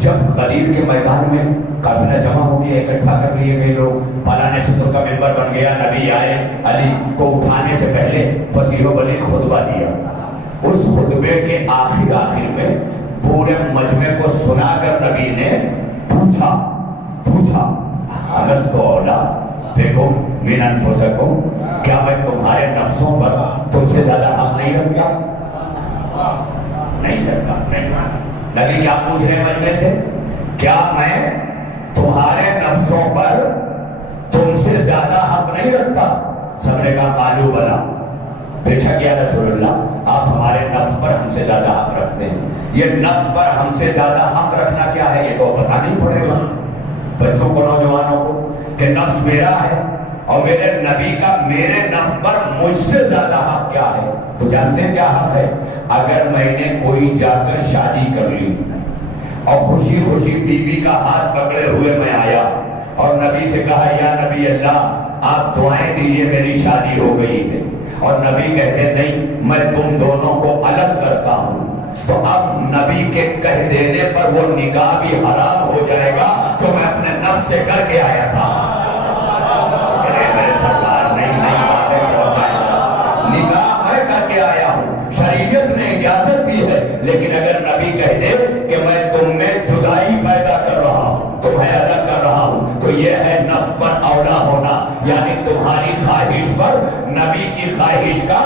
جب غدیر کے میدان میں قافلہ جمع ہو گیا، اکٹھا کر لیے گئے لوگ، پلانے شطر کا منبر بن گیا، نبی آئے، علی کو اٹھانے سے پہلے فصیح و بلیغ خطبہ دیا. اس خطبے کے آخر میں پورے مجمع کو سنا کر نبی نے پوچھا الست اولا بکم من انفسکم، کیا میں تمہارے نفسوں پر تم سے زیادہ حق نہیں رکھتا؟ نہیں سرکار. نبی کیا پوچھ رہے ہیں مجمع سے؟ کیا میں تمہارے نفسوں پر تم سے زیادہ حق نہیں رکھتا؟ سب نے کہا قالوا بلا، بے شک یا رسول اللہ آپ ہمارے نفس پر ہم سے زیادہ حق رکھتے ہیں. یہ نفس پر ہم سے زیادہ حق رکھنا کیا ہے یہ تو پتہ نہیں پڑے گا بچوں کو، نوجوانوں کو، کہ نفس میرا ہے اور میرے نبی کا میرے نفس پر مجھ سے زیادہ حق کیا ہے. تو جانتے ہیں کیا حق ہے؟ اگر میں نے کوئی جا کر شادی کر لی اور خوشی خوشی بیوی کا ہاتھ پکڑے ہوئے میں آیا اور نبی سے کہا یا نبی اللہ آپ دعائیں دیجئے میری شادی ہو گئی ہے، اور نبی کہتے نہیں میں تم دونوں کو الگ کرتا ہوں، تو اب نبی کے کہہ دینے پر وہ نکاح بھی حرام ہو جائے گا جو میں اپنے نفس سے کر کے آیا تھا. نکاح میں کر کے آیا ہوں، شریعت نے اجازت دی ہے، لیکن اگر نبی کہہ دے کہ میں تم میں جدائی پیدا کر رہا ہوں، تمہیں الگ کر رہا ہوں، تو یہ ہے نفس پر اولا ہونا، یعنی تمہاری خواہش پر نبی کی خواہش کا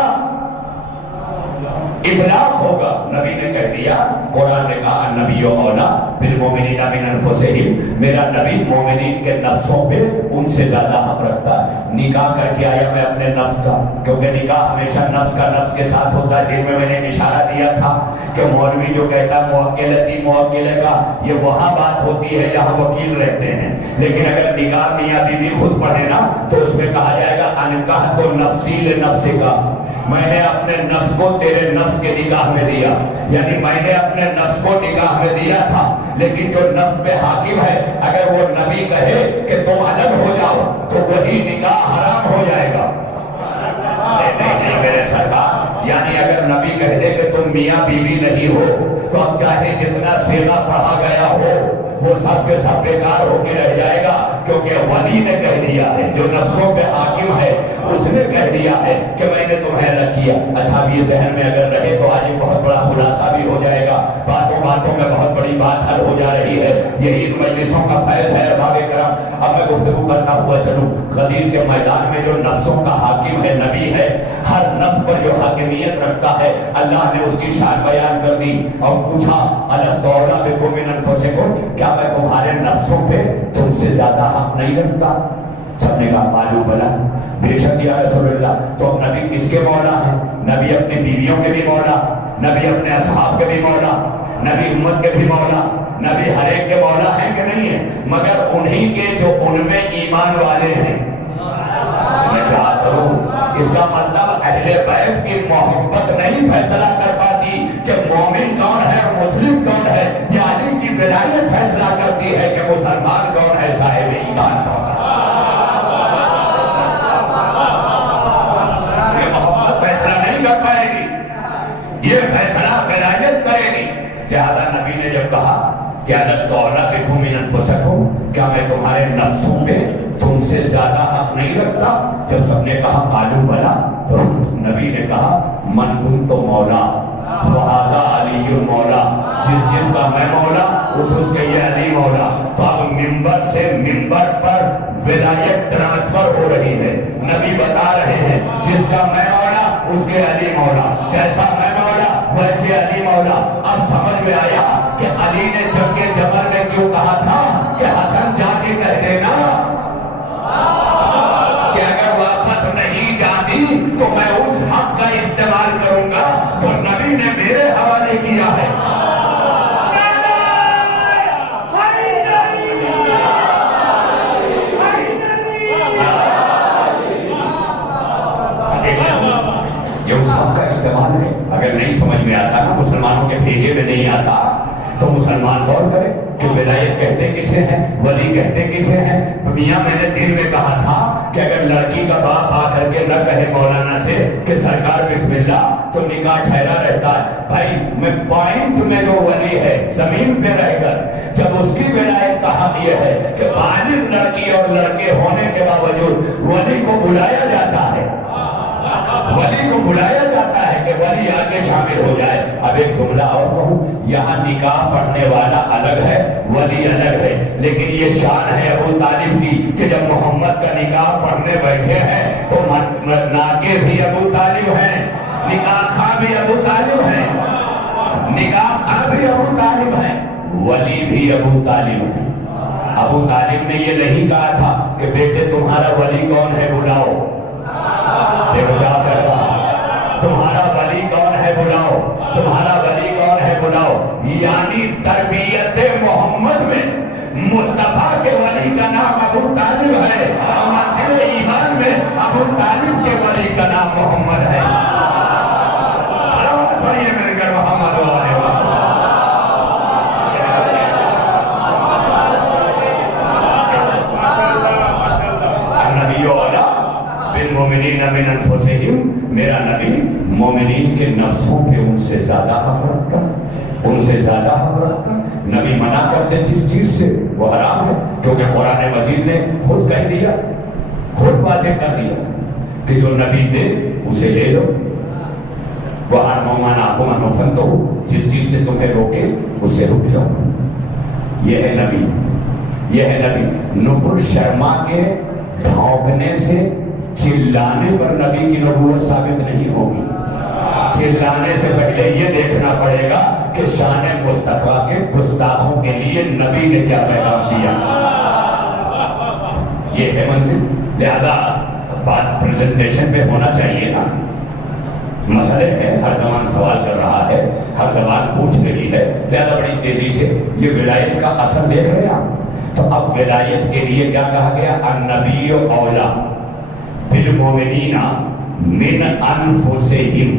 اطلاق ہوگا. نبی نے کہہ دیا، قرآن نے کہا النبی اولا بالمؤمنین من انفسہم، میرا نبی مومنین کے نفسوں پہ ان سے زیادہ حق رکھتا ہے. نکاح کر کے آیا میں اپنے نفس کا، کیونکہ نکاح ہمیشہ نفس کا نفس کے ساتھ ہوتا ہے. دن میں نے اشارہ دیا تھا کہ مولوی جو کہتا ہے موکلتی موکلے کا، یہ وہاں بات ہوتی ہے جہاں وکیل رہتے ہیں، لیکن اگر نکاح میاں بیوی خود پڑھے نا تو اس میں کہا جائے گا انکاح تو نفسی لنفس کا، میں نے اپنے نفس کو تیرے نفس کے نکاح میں دیا، یعنی میں نے اپنے نفس کو نکاح میں دیا تھا، لیکن جو نفس پہ حاکم ہے اگر وہ نبی کہے کہ تم الگ ہو جاؤ تو وہی نکاح حرام ہو جائے گا. نہیں میرے سرکار، یعنی اگر نبی کہہ دے کہ تم میاں بیوی نہیں ہو تو اب چاہے جتنا سیغہ پڑھا گیا ہو وہ سب کے سب بیکار ہو کے رہ جائے گا، کیونکہ ولی نے کہہ دیا ہے، جو نفسوں پہ حاکم ہے اس نے کہہ دیا ہے کہ میں نے تمہیں الگ کیا. اچھا اب یہ ذہن میں اگر رہے تو آج ایک بہت بڑا خلاصہ بھی ہو جائے گا، باتوں میں بہت بڑی بات حل ہو جا رہی ہے. یہی ان مجلسوں کا فیض ہے احباب کرام. اب میں گفتگو کرتا ہوا چلوں، غدیر کے میدان میں جو نفسوں کا حاکم ہے نبی ہے، ہر نفس پر جو حاکمیت رکھتا ہے اللہ نے اس کی شان بیان کر دی اور پوچھا الست اولا بکم من انفسکم، کیا میں تمہارے نفسوں پہ تم سے زیادہ حق نہیں رکھتا؟ سب نے کہا قالوا بلا، بے شک یا رسول اللہ. تو اب نبی کس کے مولا ہے؟ نبی اپنی بیویوں کے بھی مولا، نبی اپنے اصحاب کے بھی مولا، نبی امت کے بھی مولا، نبی ہر ایک کے مولا ہیں کہ نہیں ہے؟ مگر انہی کے جو ان میں ایمان والے ہیں. میں کہا کروں اس کا مطلب اہل بیت کی محبت نہیں فیصلہ کر پاتی کہ مومن کون ہے اور مسلم کون ہے، یا علی کی ولایت فیصلہ کرتی ہے کہ مسلمان کون ہے، صاحب ایمان کون ہے. یہ محبت فیصلہ نہیں کر پائے گی، یہ فیصلہ ولایت کرے گی. لہذا نبی نے جب کہا کہ الست اولا بکم من انفسکم، کیا میں تمہارے نفسوں پہ تم سے زیادہ حق نہیں رکھتا؟ جب سب نے کہا قالوا بلا، تو نبی نے کہا من کنت مولا وہذا علی مولا، جس کا میں مولا اس کے یہ علی مولا. تو اب منبر سے منبر پر ولایت ٹرانسفر ہو رہی ہے. نبی بتا رہے ہیں جس کا میں مولا اس کے علی مولا, جیسا میں مولا ویسے علی مولا. اب سمجھ میں آیا کہ علی نے جنگ جمل میں کیوں کہا تھا کہ حسن جا کے کہہ دینا کہ اگر واپس نہیں جاتی تو میں اس حق کا استعمال کروں گا جو نبی نے میرے حوالے کیا ہے. یہ اس حق کا استعمال ہے. اگر نہیں سمجھ میں آتا نا, مسلمانوں کے بھیجے میں نہیں آتا, تو مسلمان غور کرے کہ ولایت کہتے کسے ہیں, ولی کہتے کسے ہیں. میاں میں نے دل میں کہا تھا کہ اگر لڑکی کا باپ آ کر کے نہ کہے مولانا سے کہ سرکار بسم اللہ, تو نکاح ٹھہرا رہتا ہے. بھائی میں پوائنٹ میں جو ولی ہے زمین پہ رہ کر, جب اس کی ولایت کا حق یہ ہے کہ بالغ لڑکی اور لڑکے ہونے کے باوجود ولی کو بلایا جاتا ہے, ولی کو بلایا جاتا ہے کہ ولی آگے شامل ہو جائے. اب ایک جملہ اور کہوں, یہاں نکاح پڑھنے والا الگ ہے, ولی الگ ہے, لیکن یہ شان ہے ابو طالب کی کہ جب محمد کا نکاح پڑھنے بیٹھے ہیں تو ناکے بھی ابو طالب ہیں, نکاح خواہ بھی ابو طالب ہیں, نکاح خواہ بھی ابو طالب ہیں, ولی بھی ابو طالب ہیں. ابو طالب نے یہ نہیں کہا تھا کہ بیٹے تمہارا ولی کون ہے بلاؤ, تمہارا ولی کون ہے بلاؤ, تمہارا ولی کون ہے بلاؤ. یعنی تربیت محمد میں مصطفیٰ کے ولی کا نام ابو طالب ہے, اور منزل ایمان میں ابو طالب کے ولی کا نام محمد ہے. سلام پڑھیے میرے گھر محمد والے مومنین من انفسہم. میرا نبی مومنین کے نفسوں پہ ان سے زیادہ حق رکھتا, ان سے زیادہ حق رکھتا. نبی منع کرتے جس چیز سے وہ حرام ہے, کیونکہ قرآن مجید نے خود کہہ دیا, خود واضح کر دیا کہ جو نبی دے اسے لے لو. وَأَنْمَوْمَنَاكُمْ أَنْفَنْتُهُ, جس چیز سے تمہیں روکے اس سے رک جاؤ. یہ ہے نبی, یہ ہے نبی. نبر شرما کے بھونکنے سے چلانے پر نبی کی نبوت ثابت نہیں ہوگی. چلانے سے پہلے یہ دیکھنا پڑے گا کہ شان مصطفیٰ کے گستاخوں کے لیے نبی نے کیا پیغام دیا. یہ ہے منزل. لہذا بات پریزنٹیشن پہ ہونا چاہیے نا. مسئلے ہے, ہر زبان سوال کر رہا ہے, ہر زبان پوچھ رہی ہے, لہذا بڑی تیزی سے یہ ولایت کا اثر دیکھ رہے ہیں آپ. تو اب ولایت کے لیے کیا کہا گیا, النبی اولا بالمؤمنین من انفسہم.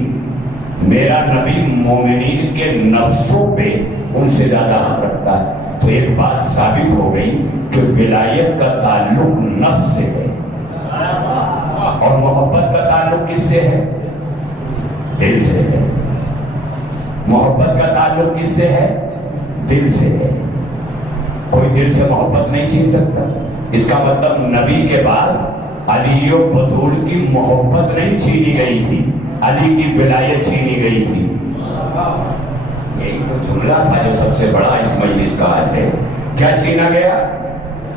میرا نبی مومنین کے نفسوں پہ ان سے زیادہ حق رکھتا ہے. تو ایک بات ثابت ہو گئی کہ ولایت کا تعلق نفس سے ہے, اور محبت کا تعلق کس سے ہے, دل سے ہے. محبت کا تعلق کس سے ہے, دل سے ہے. کوئی دل سے محبت نہیں چھین سکتا. اس کا مطلب نبی کے بعد علی و بطول کی محبت نہیں چھینی گئی تھی, علی کی ولایت چھینی گئی تھی. یہی تو جملہ تھا جو سب سے بڑا اس مجلس کا آج ہے. کیا چھینا گیا,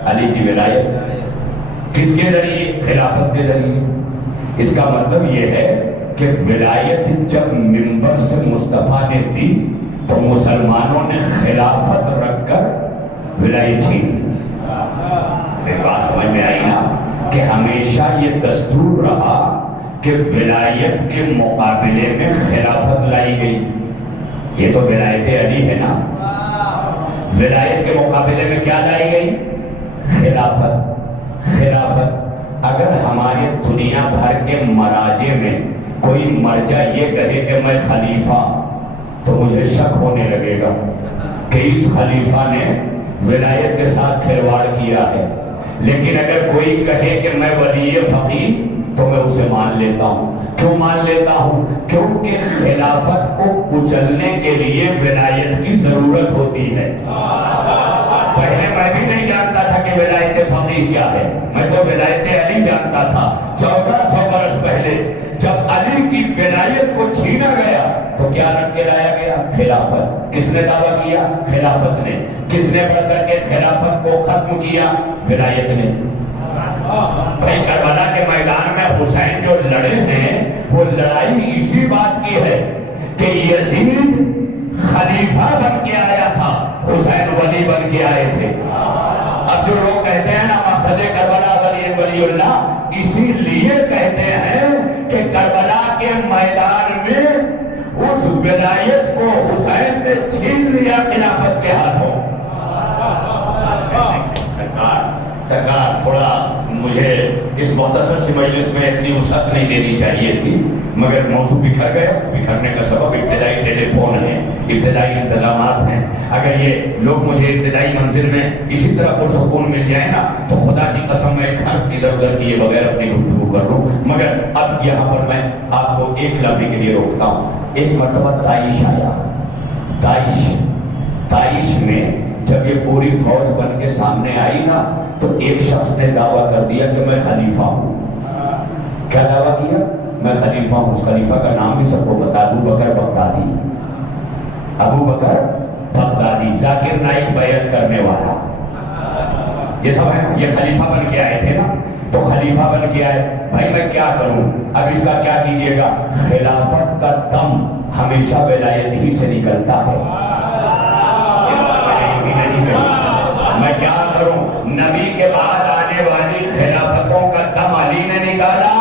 علی کی ولایت. کس کے ذریعے, خلافت کے ذریعے. اس کا مطلب یہ ہے کہ ولایت جب منبر سے مصطفیٰ نے دی تو مسلمانوں نے خلافت رکھ کر ولایت چھین. میری بات سمجھ میں آئی نا کہ ہمیشہ یہ دستور رہا کہ ولایت کے مقابلے میں خلافت لائی گئی. یہ تو ولایت علی ہے نا. ولایت کے مقابلے میں کیا لائی گئی, خلافت. خلافت. اگر ہمارے دنیا بھر کے مراجع میں کوئی مرجع یہ کہے کہ میں خلیفہ, تو مجھے شک ہونے لگے گا کہ اس خلیفہ نے ولایت کے ساتھ کھلواڑ کیا ہے. لیکن اگر کوئی کہے کہ میں ولی فقیہ, تو میں اسے مان لیتا ہوں. کیوں مان لیتا ہوں, کیونکہ خلافت کو کچلنے کے لیے ولایت کی ضرورت ہوتی ہے. پہلے میں بھی نہیں جانتا تھا کہ ولایت فقیہ کیا ہے, میں تو ولایت علی جانتا تھا. 1400 برس پہلے جب علی کی ولایت کو چھینا گیا تو کیا رکھ کے لایا گیا, خلافت. کس نے دعویٰ کیا؟ خلافت نے. کس نے بڑھ کر کے خلافت کو ختم کیا؟ ولایت نے. بھائی کربلا کے میدان میں حسین جو لڑے ہیں وہ لڑائی اسی بات کی ہے کہ یزید خلیفہ بن کے آیا تھا، حسین ولی بن کے آئے تھے. اب جو لوگ کہتے ہیں نا مقصد کربلا ولی اللہ، اسی لیے کہتے ہیں کہ کربلا کے میدان میں اس ولایت کو حسین نے چھین لیا خلافت کے ہاتھوں. سرکار تھوڑا مجھے اس مختصر سی مجلس میں اتنی وسعت نہیں دینی چاہیے تھی، مگر موضوع بکھر گیا. بکھرنے کا سبب ابتدائی ٹیلی فون ہے، ابتدائی انتظامات ہیں. اگر یہ لوگ مجھے ابتدائی منزل میں اسی طرح پرسکون مل جائے نا تو خدا کی قسم میں ایک حرف ادھر ادھر کیے بغیر اپنی گفتگو کر لوں. مگر اب یہاں پر میں آپ کو ایک لمحے کے لیے روکتا ہوں. ایک مرتبہ داعش آیا. داعش میں جب یہ پوری فوج بن کے سامنے آئی نا تو ایک شخص نے دعویٰ کر دیا کہ میں خلیفہ ہوں. کیا دعویٰ کیا؟ میں خلیفہ ہوں. اس خلیفہ کا نام بھی سب کو بتا، ابو بکر بغدادی. ابو بکر بغدادی، ذاکر نائک بیعت کرنے والا. یہ سب ہے، یہ خلیفہ بن کے آئے تھے نا، تو خلیفہ بن کے آئے. بھائی میں کیا کروں؟ اب اس کا کیا کیجئے گا؟ خلافت کا دم ہمیشہ ولایت ہی سے نکلتا ہے. میں کیا کروں؟ نبی کے بعد آنے والی خلافتوں کا دم علی نے نکالا،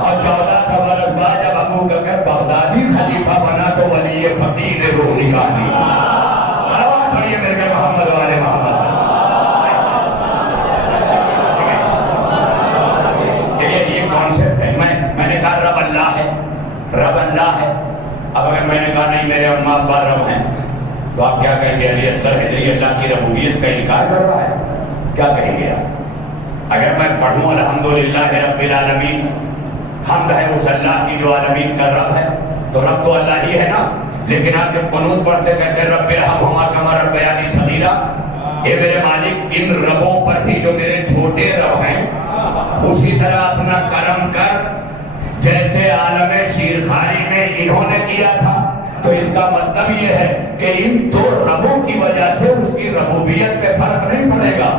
اور 1400 برس بعد جب ابو بکر بغدادی خلیفہ بنا تو ولی فقیر نے روح نکالی. صلوات پڑھیے میرے محمد والے محمد. یہ کانسیپٹ ہے. میں نے کہا رب اللہ ہے، رب اللہ ہے. اب اگر میں نے کہا نہیں میرے اماں ابا رب ہیں تو آپ کیا کہیں گے؟ علی اصغر حیدری اللہ کی ربوبیت کا انکار کر رہا ہے. کیا کہیں گے آپ؟ اگر میں پڑھوں الحمدللہ رب العالمین، حمد ہے اس اللہ کی جو عالمین کا رب ہے، تو رب تو اللہ ہی ہے نا. لیکن آپ جب قنوت پڑھتے کہتے ہیں رب ارحمہما کما ربیانی صغیرا، اے میرے مالک ان ربوں پر بھی جو میرے چھوٹے رب ہیں اسی طرح اپنا کرم کر جیسے عالم شیرخواری میں انہوں نے کیا تھا. تو اس کا مطلب یہ ہے کہ ان دو ربوں کی وجہ سے اس کی ربوبیت پہ فرق نہیں پڑے گا،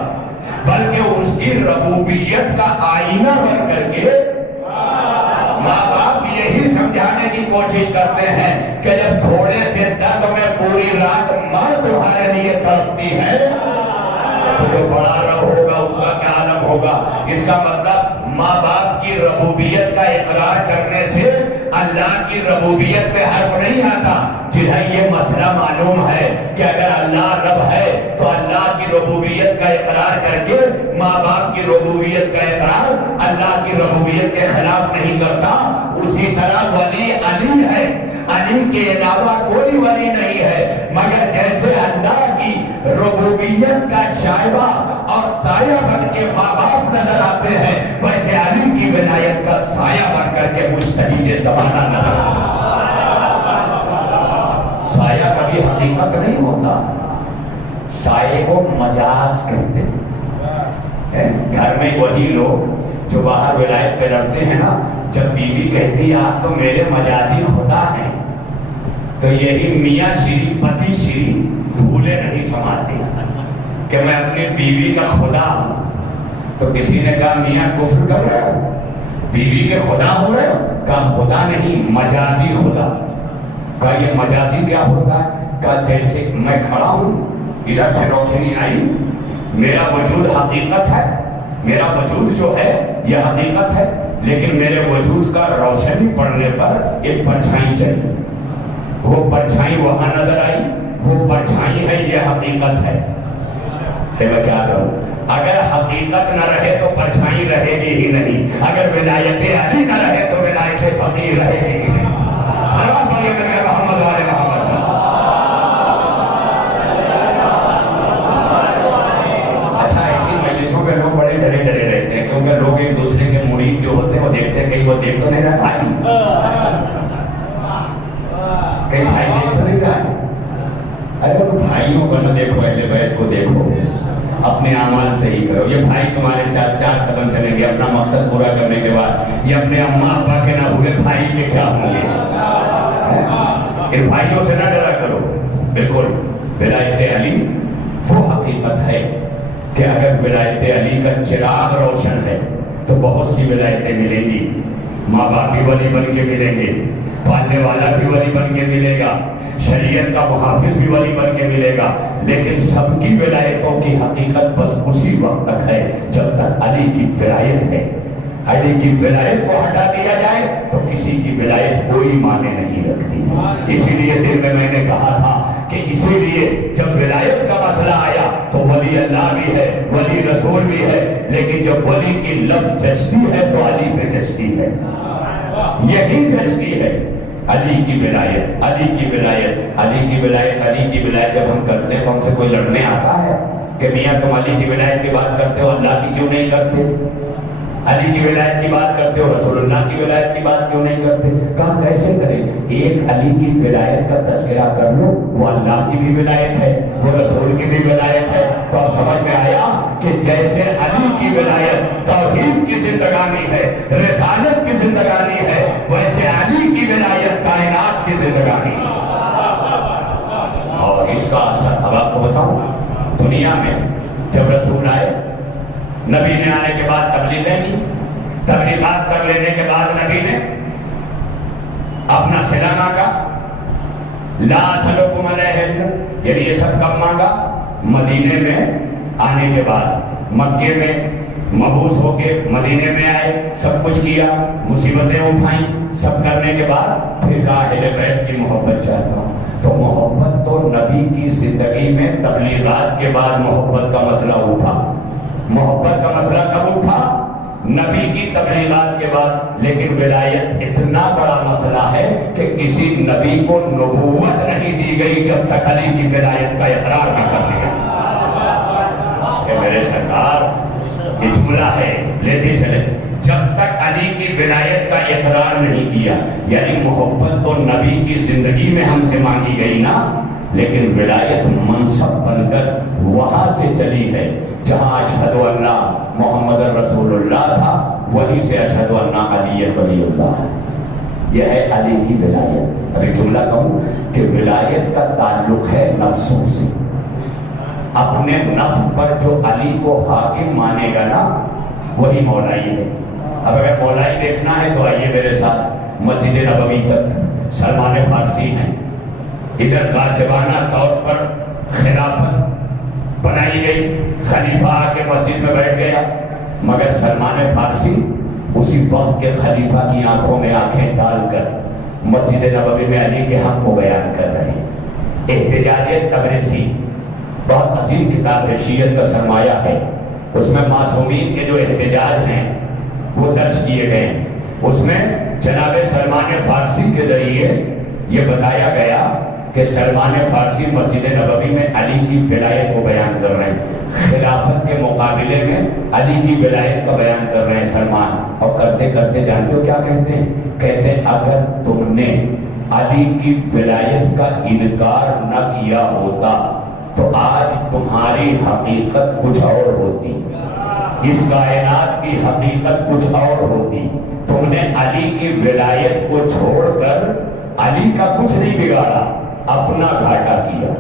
بلکہ اس کی ربوبیت کا آئینہ بن کر کے ماں باپ یہی سمجھانے کی کوشش کرتے ہیں کہ جب تھوڑے سے درد میں پوری رات ماں تمہارے لیے تڑپتی ہے تو جو بڑا رب ہوگا اس کا کیا عالم ہوگا. اس کا مطلب ماں باپ کی ربوبیت کا اقرار کرنے سے اللہ کی ربوبیت پہ حرف نہیں آتا. جنہیں یہ مسئلہ معلوم ہے کہ اگر اللہ رب ہے تو اللہ کی ربوبیت کا اقرار کر کے ماں باپ کی ربوبیت کا اقرار اللہ کی ربوبیت کے خلاف نہیں کرتا. اسی طرح ولی علی ہے، علی کے علاوہ کوئی ولی نہیں ہے، مگر جیسے اللہ کی ربوبیت کا شائبہ اور سایہ بن کے ماں باپ نظر آتے ہیں، ویسے علی کی ولایت کا سایہ بن کر کے مجتہد زمانہ نظر آتا ہے. سایہ کبھی حقیقت نہیں ہوتا، سائے کو مجاز کہتے ہیں. گھر میں وہی لوگ جو باہر ولایت پہ لڑتے ہیں نا، جب بیوی کہتی آپ تو میرے مجازی خدا ہیں، تو یہی میاں شری پتی شری بھولے نہیں سماتے کہ میں اپنی بیوی کا خدا ہوں. تو کسی نے کہا میاں کفر کر رہے ہو، بیوی کے خدا ہو رہے ہو؟ کہا خدا نہیں، مجازی خدا. کہا یہ مجازی کیا ہوتا ہے؟ کہا جیسے میں کھڑا ہوں، ادھر سے روشنی آئی، میرا وجود حقیقت ہے، میرا وجود جو ہے یہ حقیقت ہے، لیکن میرے وجود کا روشنی پڑنے پر ایک پرچھائی چلی، وہ پرچھائی وہاں نظر آئی، وہ پرچھائی ہے، یہ حقیقت ہے. میں کیا کروں؟ اگر حقیقت نہ رہے تو پرچھائی رہے گی ہی نہیں، اگر ولایت علی نہ رہے تو ولایت فقیر رہے گی ہی نہیں. سلام پڑھیے میرے محمد والے محمد. اچھا ایسی مجلسوں میں لوگ بڑے ڈرے ڈرے رہتے ہیں، کیونکہ لوگ ایک دوسرے کے مرید جو ہوتے ہیں وہ دیکھتے ہیں کہیں وہ دیکھ تو نہیں رہا بھائی، کہیں بھائی دیکھ تو نہیں رہا ہے. ارے بھائیوں کو نہ دیکھو، اہل بیت کو دیکھو، اپنے اعمال صحیح کرو. یہ بھائی تمہارے چار قدم چلیں گے اپنا مقصد پورا کرنے کے بعد، یہ اپنے اماں ابا کے نہ ہوئے بھائی کے کیا ہوں گے؟ ان بھائیوں سے نہ ڈرا کرو. بالکل ولایت علی وہ حقیقت ہے کہ اگر ولایت علی کا چراغ روشن ہے تو بہت سی ولایتیں ملیں گی. ماں باپ بھی ولی بن کے ملیں گے, پالنے والا بھی ولی بن کے ملے گا, شریعت کا محافظ بھی ولی بن کے ملے گا, لیکن سب کی ولایتوں کی حقیقت بس اسی وقت تک ہے جب تک علی کی ولایت ہے. علی کی ولایت کو ہٹا دیا جائے تو کسی کی ولایت کوئی معنی نہیں رکھتی. اسی لیے دل میں نے کہا تھا کہ اسی لیے جب ولایت کا مسئلہ آیا تو ولی اللہ بھی ہے, ولی رسول بھی ہے, لیکن جب ولی کی لفظ جچتی ہے تو علی پہ جچتی ہے. یہی جچتی ہے علی کی ولایت, علی کی ولایت, علی کی ولایت, علی کی ولایت. جب ہم کرتے ہیں تو ہم سے کوئی لڑنے آتا ہے کہ میاں تم علی کی ولایت کی بات کرتے ہو, اللہ کی کیوں نہیں کرتے؟ علی کی ولایت کی بات کرتے ہو, رسول اللہ کی ولایت کی بات کیوں نہیں کرتے؟ کہا کیسے کریں؟ ایک علی کی ولایت کا تذکرہ کر لو, وہ اللہ کی بھی ولایت ہے, وہ رسول کی بھی ولایت ہے. تو اب سمجھ میں آیا کہ جیسے علی کی ولایت توحید کی زندگانی ہے, رسالت کی زندگانی ہے, ویسے علی کی ولایت کائنات کی زندگانی ہے. اور اس کا اثر اب آپ کو بتاؤں, دنیا میں جب رسول آئے, نبی نے آنے کے بعد تبلیغیں کی, تبلیغات کر لینے کے بعد نبی نے اپنا صلہ مانگا, لا اسألکم علیہ اجرا, یعنی یہ سب کب مانگا؟ مدینے میں آنے کے بعد. مکے میں مبعوث ہو کے مدینے میں آئے, سب کچھ کیا, مصیبتیں اٹھائیں, سب کرنے کے بعد پھر کہا اہل بیت کی محبت چاہتا ہوں. تو محبت تو نبی کی زندگی میں تبلیغات کے بعد محبت کا مسئلہ اٹھا. محبت کا مسئلہ کب اٹھا؟ نبی کی تبلیغات کے بعد. لیکن ولایت اتنا بڑا مسئلہ ہے کہ کسی نبی کو نبوت نہیں دی گئی جب تک علی کی ولایت کا اقرار نہ کر دیا. کہ میرے سرکار, یہ جملہ ہے لیتے چلے, جب تک علی کی ولایت کا اقرار نہیں کیا, یعنی محبت تو نبی کی زندگی میں ہم سے مانگی گئی نا, لیکن ولایت منصب بن کر وہاں سے چلی ہے جہاں اشہد اللہ محمد رسول اللہ تھا, وہیں سے اشہد اللہ علی ولی اللہ ہے. یہ ہے علی کی ولایت. ابھی جملہ کہوں کہ ولایت کا تعلق ہے نفسوں سے. اپنے نفس پر جو علی کو حاکم مانے گا نا, وہی مولائی ہے. اب اگر مولائی دیکھنا ہے تو آئیے میرے ساتھ مسجد نبوی تک. سلمان فارسی ہیں, ادھر غاصبانہ طور پر خلافت بنائی گئی, خلیفہ آ کے مسجد میں بیٹھ گیا, مگر سلمان فارسی اسی وقت کے خلیفہ کی آنکھوں میں آنکھیں ڈال کر مسجد نبوی میں علی کے حق کو بیان کر رہے ہیں. احتجاج تبریسی بہت عظیم کتاب ہے, شیعت کا سرمایہ ہے. اس میں معصومین کے جو احتجاج ہیں وہ درج کیے گئے ہیں. اس میں جناب سلمان فارسی کے ذریعے یہ بتایا گیا کہ سلمان فارسی مسجد نبوی میں علی کی ولایت کو بیان کر رہے ہیں. خلافت کے مقابلے میں علی کی ولایت کا بیان کر رہے ہیں سلمان. اور کرتے کرتے جانتے ہو کیا کہتے ہیں؟ کہتے ہیں اگر تم نے علی کی ولایت کا انکار نہ کیا ہوتا تو آج تمہاری حقیقت کچھ اور ہوتی, اس کائنات کی حقیقت کچھ اور ہوتی. تم نے علی کی ولایت کو چھوڑ کر علی کا کچھ نہیں بگاڑا, اپنا گھاٹا کیا.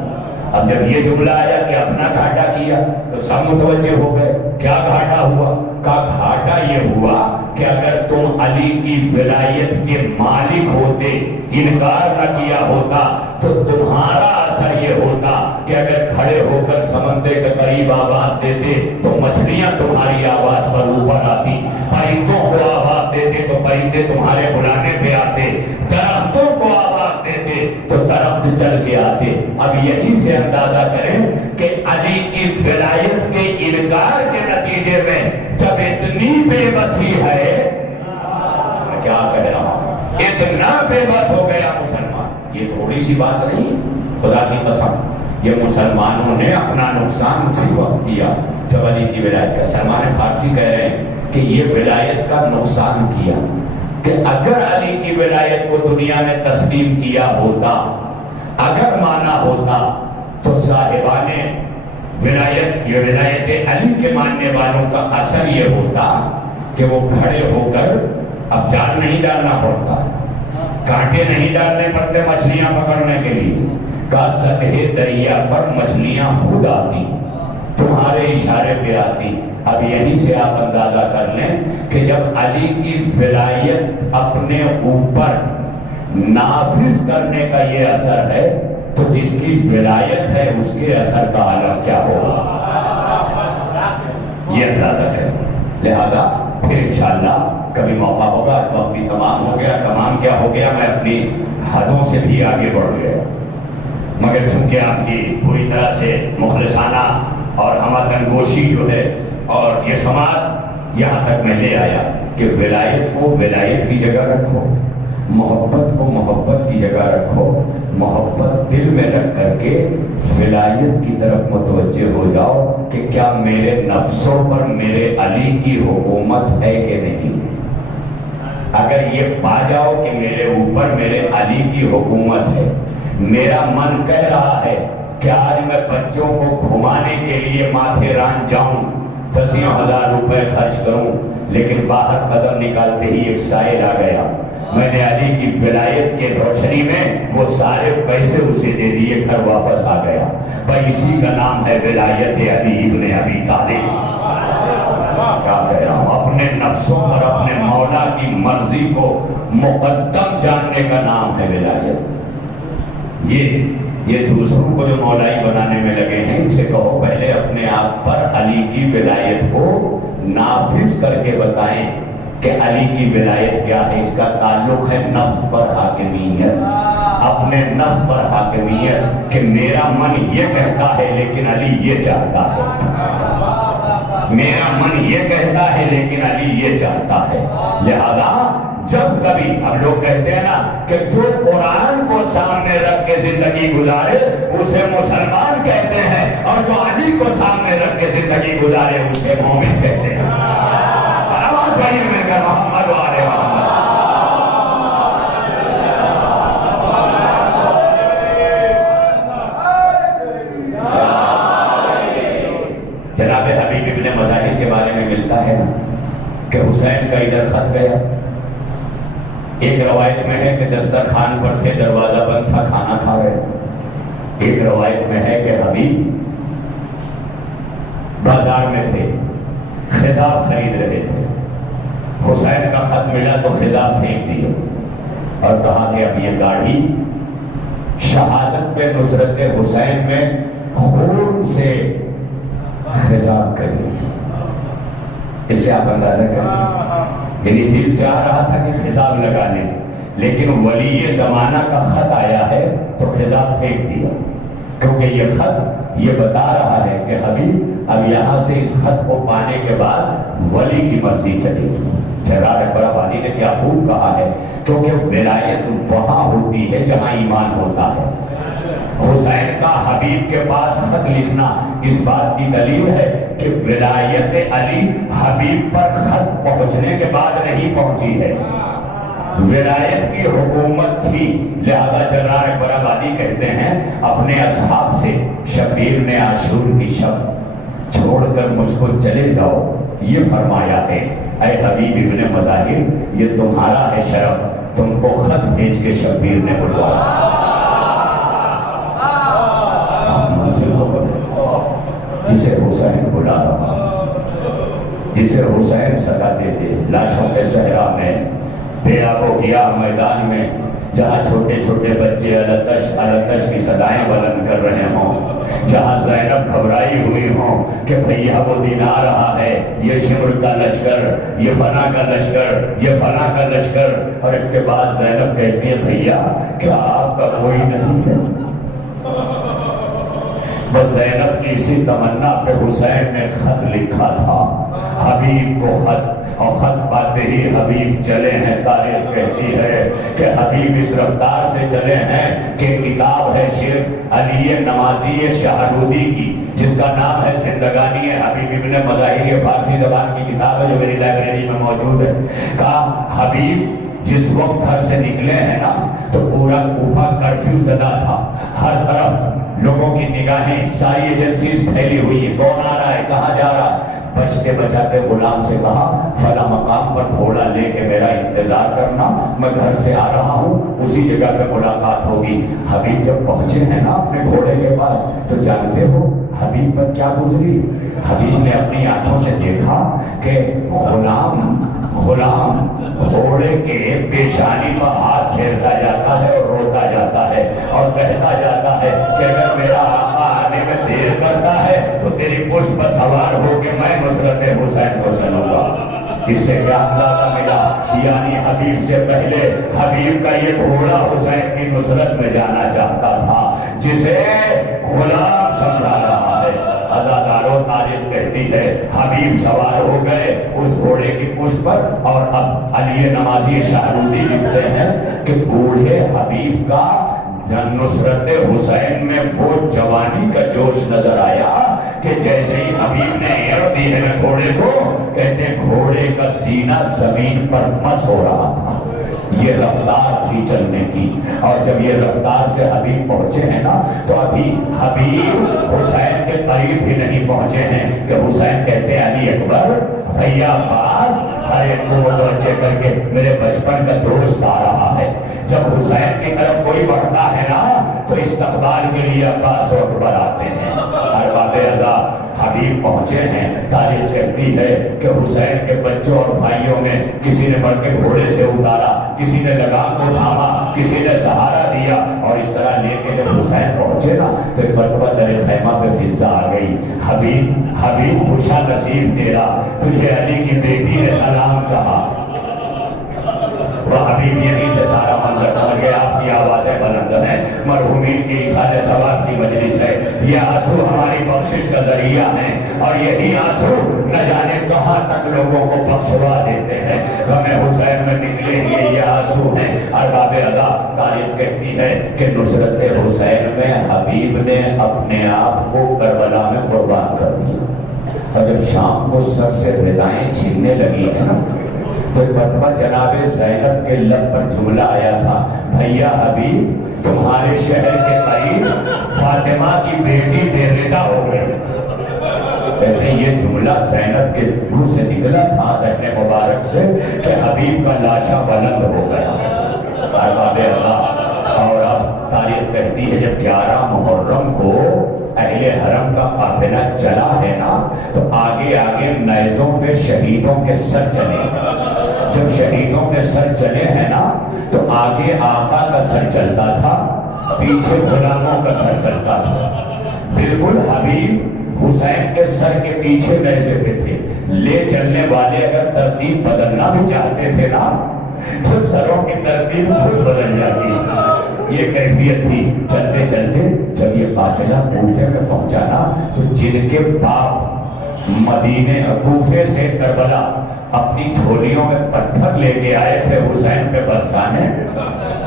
اب جب یہ جملہ آیا کہ اپنا گھاٹا کیا تو سب متوجہ ہو گئے. کیا گھاٹا ہوا؟ کا گھاٹا یہ ہوا کہ اگر تم علی کی ولایت کے مالک ہوتے, انکار نہ کیا ہوتا, تو تمہارا اثر یہ ہوتا کہ اگر کھڑے ہو کر سمندر کے قریب آواز دیتے تو مچھلیاں تمہاری آواز پر اوپر آتی, پرندوں کو آواز دیتے تو پرندے تمہارے بلانے پہ آتے, درختوں کو آواز دیتے تو درخت چل کے آتے. اب یہی سے اندازہ کریں کہ علی کی ولایت کے انکار کے نتیجے میں جب اتنی بے بسی ہے, کیا کہہ رہا ہوں, اتنا بے بس ہو گیا مسلمان. یہ تھوڑی سی بات نہیں, خدا کی قسم, یہ مسلمانوں نے اپنا نقصان اسی وقت کیا جب علی کی ولایت کا. سلمان فارسی کہہ رہے ہیں کہ یہ ولایت کا نقصان کیا کہ اگر علی کی ولایت کو دنیا نے تسلیم کیا ہوتا, اگر مانا ہوتا, تو صاحبان ولایت, یہ ولایت علی کے ماننے والوں کا اثر یہ ہوتا کہ وہ کھڑے ہو کر اب جال نہیں ڈالنا پڑتا, کانٹے نہیں ڈالنے پڑتے مچھلیاں پکڑنے کے لیے, کا سطح دریا پر مچھلیاں خود آتی، تمہارے اشارے پہ آتی۔ اب یہیں سے آپ اندازہ کر لیں کہ جب علی کی ولایت اپنے اوپر نافذ کرنے کا یہ اثر ہے تو جس کی ولایت ہے اس کے اثر کا عالم کیا ہوگا، یہ اندازہ ہے۔ لہذا پھر انشاءاللہ کبھی موقع ہوگا، تو ابھی تمام ہو گیا، تمام کیا ہو گیا، میں اپنی حدوں سے بھی آگے بڑھ گیا، مگر چونکہ آپ کی پوری طرح سے مخلصانہ اور ہمدن گوشی جو ہے اور یہ سماعت یہاں تک میں لے آیا کہ ولایت کو ولایت کی جگہ رکھو، محبت کو محبت کی جگہ رکھو، محبت دل میں رکھ کر کے ولایت کی طرف متوجہ ہو جاؤ کہ کیا میرے نفسوں پر میرے علی کی حکومت ہے کہ نہیں۔ اگر یہ پا جاؤ کہ میرے اوپر میرے علی کی حکومت ہے، میرا من کہہ رہا ہے کہ آج میں بچوں کو گھمانے کے لیے ماتھے ران جاؤں، 10,000 روپے خرچ کروں، لیکن باہر قدم نکالتے ہی ایک سائل آ گیا، میں نے علی کی ولایت کے روشنی میں وہ سارے پیسے اسے دے دیے، گھر واپس آ گیا۔ بھائی اسی کا نام ہے ولایت علی ابن ابی طالب۔ کیا کہہ رہا ہوں، اپنے نفسوں پر اپنے مولا کی مرضی کو مقدم جاننے کا نام ہے ولایت۔ یہ دوسروں کو جو مولائی بنانے میں لگے ہیں، ان سے کہو پہلے اپنے آپ پر علی کی ولایت کو نافذ کر کے بتائیں کہ علی کی ولایت کیا ہے۔ اس کا تعلق ہے نفس پر حاکمیت، اپنے نفس پر حاکمیت، کہ میرا من یہ کہتا ہے لیکن علی یہ چاہتا ہے، میرا من یہ کہتا ہے لیکن علی یہ چاہتا ہے۔ لہذا جب کبھی ہم لوگ کہتے ہیں نا کہ جو قرآن کو سامنے رکھ کے زندگی گزارے اسے مسلمان کہتے ہیں، اور جو علی کو سامنے رکھ کے زندگی گزارے اسے مومن کہتے ہیں۔ سلامات بھائی میں کہ محمد وآلہ محمد۔ جناب حبیب ابن مظاہر کے بارے میں ملتا ہے کہ حسین کا ادھر خط گیا۔ ایک روایت میں ہے کہ دسترخوان پر تھے، دروازہ بند تھا، کھانا کھا رہے۔ ایک روایت میں ہے کہ حبیب بازار میں تھے، خضاب خرید رہے تھے، حسین کا خط ملا تو خضاب پھینک دیے اور کہا کہ اب یہ داڑھی شہادت پہ نصرت حسین میں خون سے خضاب کری۔ اس سے آپ اندازہ کریں، یعنی دل چاہ رہا تھا کہ خضاب لگا لیں، لیکن ولی زمانہ کا خط آیا ہے تو خضاب پھینک دیا، کیونکہ یہ خط یہ بتا رہا ہے کہ حبیب اب یہاں سے اس خط کو پانے کے بعد ولی کی مرضی چلے گی۔ جرار اکبر آبادی نے کیا خوب کہا ہے، کیونکہ ولایت وہاں ہوتی ہے جہاں ایمان ہوتا ہے۔ حسین کا حبیب کے پاس خط لکھنا اس بات کی دلیل ہے کہ ولایت علی حبیب پر خط پہنچنے کے بعد نہیں پہنچی ہے، ولایت کی حکومت تھی۔ لہذا جرار اکبر آبادی کہتے ہیں اپنے اصحاب سے، شبیر نے عاشور کی شب چھوڑ کر مجھ کو چلے جاؤ، یہ فرمایا ہے اے حبیب ابن مظاہر، یہ تمہارا ہے شرف، تم کو خط بھیج کے شبیر نے بلوایا۔ جسے حسین بلا رہا، جسے حسین سکاتے تھے لاشوں کے صحرا میں، بے آب و گیاہ میدان میں، جہاں چھوٹے چھوٹے بچے التش التش کی صدائیں بلند کر رہے ہوں، جہاں زینب گھبرائی ہوئی ہوں کہ بھیا وہ دن آ رہا ہے، یہ شمر کا لشکر، یہ فنا کا لشکر، یہ فنا کا لشکر، اور اس کے بعد زینب کہتی ہے بھیا کیا آپ کا کوئی نہیں ہے؟ بس زینب کی اسی تمنا پہ حسین نے خط لکھا تھا، حبیب کو خط، اور خط پاتے ہی حبیب چلے ہیں۔ تاریخ کہتی ہے کہ حبیب اس رفتار سے چلے ہیں کہ کتاب ہے شیخ علی نمازی شاہرودی کی، جس کا نام ہے زندگانی حبیب ابن مظاہر، یہ فارسی زبان کی کتاب ہے جو میری لائبریری میں موجود ہے۔ کہا حبیب جس وقت گھر سے نکلے ہیں نا تو پورا کوفہ کرفیو زدہ تھا، ہر طرف لوگوں کی نگاہیں، ساری ایجنسیز پھیلی ہوئی ہیں، کون آ رہا ہے، کہاں جا رہا ہے، بچتے بچاتے غلام سے کہا فلاں مقام پر گھوڑا لے کے میرا انتظار کرنا، میں گھر سے آ رہا ہوں، اسی جگہ پہ ملاقات ہوگی۔ حبیب جب پہنچے ہیں نا اپنے گھوڑے کے پاس تو جانتے ہو حبیب پر کیا گزری؟ حبیب نے اپنی آنکھوں سے دیکھا کہ غلام گھوڑے کے پیشانی پر ہاتھ پھیرتا جاتا ہے اور روتا جاتا ہے اور کہتا جاتا ہے کہ اگر میرا آقا آنے میں دیر کرتا ہے تو تیری پشت پر سوار ہو کے میں نصرت حسین کو چلوں گا۔ اس سے کیا اندازہ ملا؟ یعنی حبیب سے پہلے حبیب کا یہ گھوڑا حسین کی نصرت میں جانا چاہتا تھا، جسے غلام سمجھا رہا ہے۔ اداکاروں تاریخ کہتی ہے حبیب سوار ہو گئے اس گھوڑے کی پشت پر، اور اب علی نمازی شاہرودی لکھتے ہیں کہ بوڑھے حبیب کا نصرت حسین میں وہ جوانی کا جوش نظر آیا کہ جیسے ہی حبیب نے ایڑ دی ہے نا گھوڑے کو، کہتے گھوڑے کا سینہ زمین پر مس ہو رہا تھا۔ یہ رفتار تھی چلنے کی، اور جب یہ رفتار سے حبیب پہنچے ہیں نا تو ابھی حبیب حسین کے قریب بھی نہیں پہنچے ہیں کہ حسین کہتے ہیں علی اکبر بھیا باز، ہر ایک کو متوجہ کر کے میرے بچپن کا دوست آ رہا ہے۔ جب حسین کی طرف کوئی بڑھتا ہے نا تو استقبال کے لیے عباس و اکبر آتے ہیں۔ ارباب اللہ حبیب پہنچے ہیں۔ تاریخ کہتی ہے کہ حسین کے بچوں اور بھائیوں میں کسی نے بڑھ کے گھوڑے سے اتارا، کسی نے لگام کو تھاما، کسی نے سہارا دیا، اور اس طرح لے کے جب حسین پہنچے نا تو ایک مرتبہ در خیمہ پہ فضا آ گئی، حبیب پوچھا نصیب تیرا، تجھے علی کی بیٹی نے سلام کہا۔ وہ حبیب یہیں سے سارا منظر سمجھ گئے، آپ کی آوازیں بلند ہیں، مرحومین کی ایصال ثواب کی مجلس ہے، یہ آنسو ہماری بخشش کا ذریعہ ہے، اور یہی آنسو نہ جانے کہاں تک لوگوں کو بخشوا دیتے ہیں۔ غم حسین میں نکلے یہ آنسو ہیں۔ ارباب ادا تاریخ کہتی ہے کہ نصرت حسین میں حبیب نے اپنے آپ کو کربلا میں قربان کر دیا، اور جب شام کو سر سے ردائیں چھیننے لگی ہے نا تو ایک مرتبہ جناب زینب کے لب پر جملہ آیا تھا، بھیا حبیب تمہارے شہر کے قریب فاطمہ کی بیٹی بے ردا ہو گئی۔ کہتے ہیں یہ جملہ زینب کے منہ سے نکلا تھا رہنے مبارک سے کہ حبیب کا لاشا بلند ہو گیا۔ ارباب اللہ، اور اب تاریخ کہتی ہے جب 11 محرم کو اہل حرم کا قافلہ چلا ہے نا تو آگے آگے نیزوں پہ شہیدوں کے سر چلے۔ جب شہیدوں کے سر چلے ہیں نا تو آگے آقا کا سر چلتا تھا، پیچھے غلاموں کا سر چلتا تھا۔ بالکل حبیب حسین کے سر کے پیچھے نیزے پہ تھے، لے چلنے والے اگر ترتیب بدلنا بھی چاہتے تھے نا تو سروں کی ترتیب خود بدل جاتی۔ یہ کیفیت تھی۔ چلتے چلتے جب یہ قافلہ کوفے میں پہنچا نا تو جن کے باپ مدینے کوفے سے کربلا اپنی جھولیوں میں پتھر لے کے آئے تھے حسین پہ برسانے،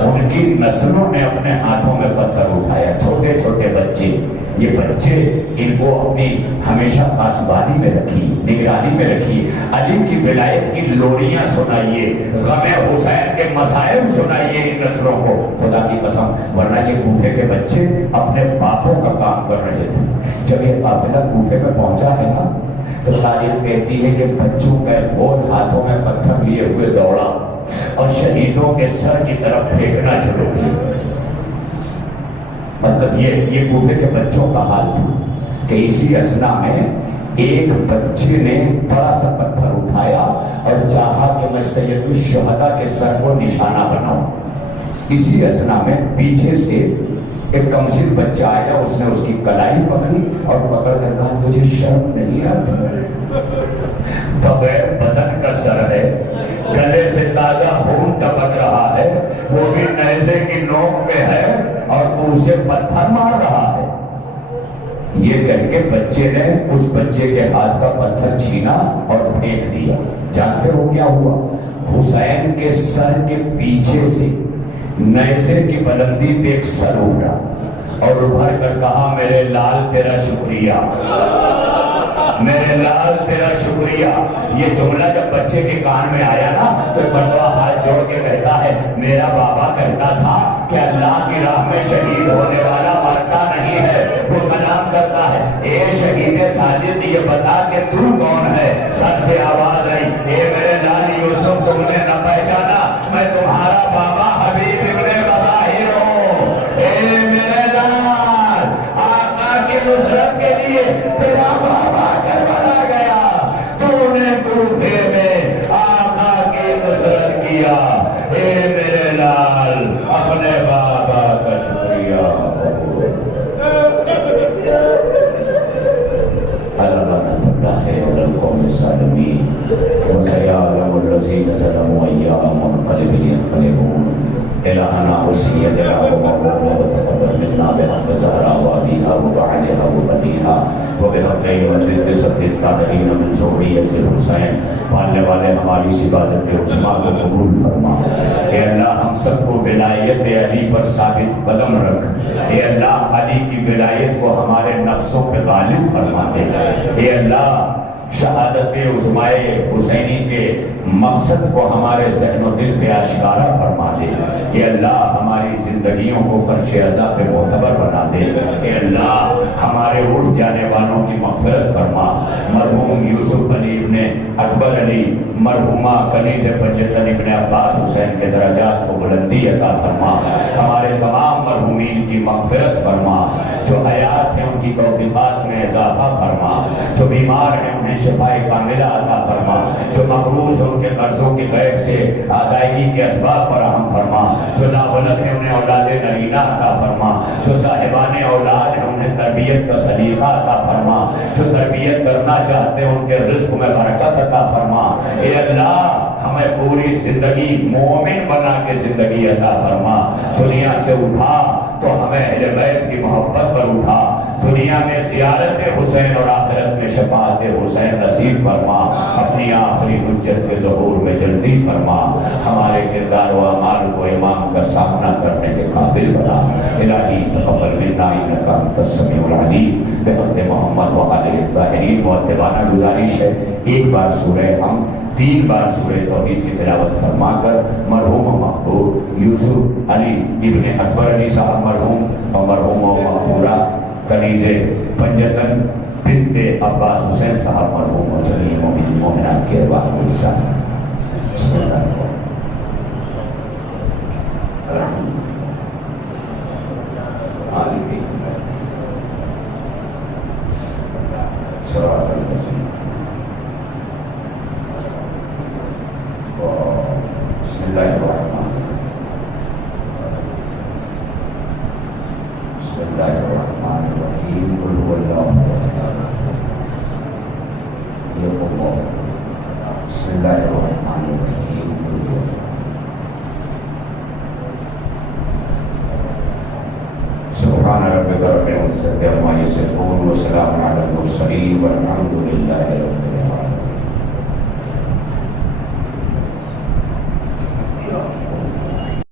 ان کی نسلوں نے اپنے ہاتھوں میں پتھر اٹھایا، چھوٹے چھوٹے بچے۔ یہ بچے ان کو اپنی ہمیشہ پاسبانی میں رکھی، نگرانی میں رکھی، علی کی ولایت کی لوریاں سنائیے، غم حسین کے مسائب سنائیے ان نسلوں کو، خدا کی قسم، ورنہ یہ کوفے کے بچے اپنے باپوں کا کام کر رہے تھے۔ جب یہ قافلہ کوفے میں پہنچا ہے نا تو تاریخ کہتی ہے کہ بچوں کا گول ہاتھوں میں پتھر لیے ہوئے دوڑا اور شہیدوں کے سر کی طرف پھینکنا شروع کیا۔ مطلب یہ کوفے کے بچوں کا حال تھا کہ اسی اثنا میں ایک بچے نے بڑا سا پتھر اٹھایا اور چاہا کہ میں سید الشہداء کے سر کو نشانہ بناؤں۔ اسی اثنا میں پیچھے سے ایک کمسن بچہ آیا، اس نے اس کی کلائی پکڑی اور پکڑ کر کہا تجھے شرم نہیں آتی؟ بغیر بدن کا سر ہے، گلے سے تازہ خون ٹپک رہا ہے، وہ بھی نیزے کی نوک پہ ہے اور تو اسے پتھر مار رہا ہے۔ یہ کہہ کے بچے نے اس بچے کے ہاتھ کا پتھر چھینا اور پھینک دیا۔ جانتے ہو کیا ہوا؟ حسین کے سر کے پیچھے سے نیزے کی بلندی پہ ایک سر اٹھا اور ابھر کر کہا میرے لال تیرا شکریہ، میرے لال تیرا شکریہ۔ یہ جملہ جب بچے کے کان میں آیا نا تو بڑا ہاتھ جوڑ کے کہتا ہے میرا بابا کہتا تھا کہ اللہ کی راہ میں شہید ہونے والا مرتا نہیں ہے، وہ کلام کرتا ہے اے شہید ساجد یہ بتا کہ تو کون ہے؟ نصرت کے لیے تیرا بابا کربلا گیا، تو نے کوفے میں آقا کی نصرت کیا۔ اے میرے لال اپنے بابا کا شکریہ۔ القوم الظالمین وسيعلم الذين ظلموا أيّ منقلب ينقلبون۔ إلهنا وسيدنا ومولانا وتقبل منا بحق زهراء وأبيها وبعلها وبنيها وبحق أئمة الصف الطاهرين من ذرية الحسین۔ پالنے والے ہماری اس عبادت عظمیٰ کو قبول فرما۔ اے اللہ ہم سب کو ولایت علی پر ثابت قدم رکھ۔ اے اللہ علی کی ولایت کو ہمارے نفسوں پہ غالب فرما دے۔ اے اللہ شہادت عظمیٰ حسینی کے مقصد کو ہمارے ذہن و دل پہ آشکارا فرما دے۔ اے اللہ ہماری زندگیوں کو فرش عزا پہ معتبر بنا دے۔ اے اللہ ہمارے اٹھ جانے والوں کی مغفرت فرما۔ مرحوم یوسف علی ابن اکبر علی، مرحومہ کنیز پنجتن ابن عباس حسین کے درجات کو بلندی عطا فرما۔ ہمارے تمام مرحومین کی مغفرت فرما۔ جو حیات ہیں ان کی توفیقات میں اضافہ فرما۔ جو بیمار ہیں انہیں شفاء کاملہ عطا فرما۔ جو مقروض ہیں ان کے قرضوں کے غیب سے ادائیگی کے اسباب فراہم فرما۔ جو ناولد ہیں انہیں اولاد نرینہ عطا فرما۔ جو صاحبان اولاد ہیں انہیں تربیت کا سلیقہ عطا فرما۔ جو تربیت کرنا چاہتے ہیں ان کے رزق میں برکت عطا فرما۔ اے اللہ ہمیں پوری زندگی مومن بنا کے زندگی عطا فرما۔ دنیا سے اٹھا تو ہمیں اہل بیت کی محبت پر اٹھا۔ دنیا میں زیارت حسین اور آخرت میں شفاعت حسین نصیب فرما۔ اپنی آخری حجت کے ظہور میں جلدی فرما۔ ہمارے کردار و اعمال کو امام کا سامنا کرنے کے قابل بنا۔ الہی تقبل منا انک انت السمیع العلیم۔ بحق محمد وآلہ الطاہرین۔ مؤدبانہ گزارش ہے ایک بار سورہ ہم 3 بار سورہ توحید کی تلاوت فرما کر مرحوم مقبول یوسف علی ابن اکبر علی صاحب مرحوم اور مرحوم مغفورہ کنیز پنجتن بنت عباس حسین صاحب مرحوم اور جمیع مومنین مومنات کے ارواح کو حصہ۔ بسم اللہ بسم اللہ الرحمن بسم اللہ الرحمن الرحیم قل هو اللہ احد بسم اللہ الرحمن الرحیم سبحان ربک رب العزة عما یصفون وسلام علی المرسلین والحمد للہ رب العالمین۔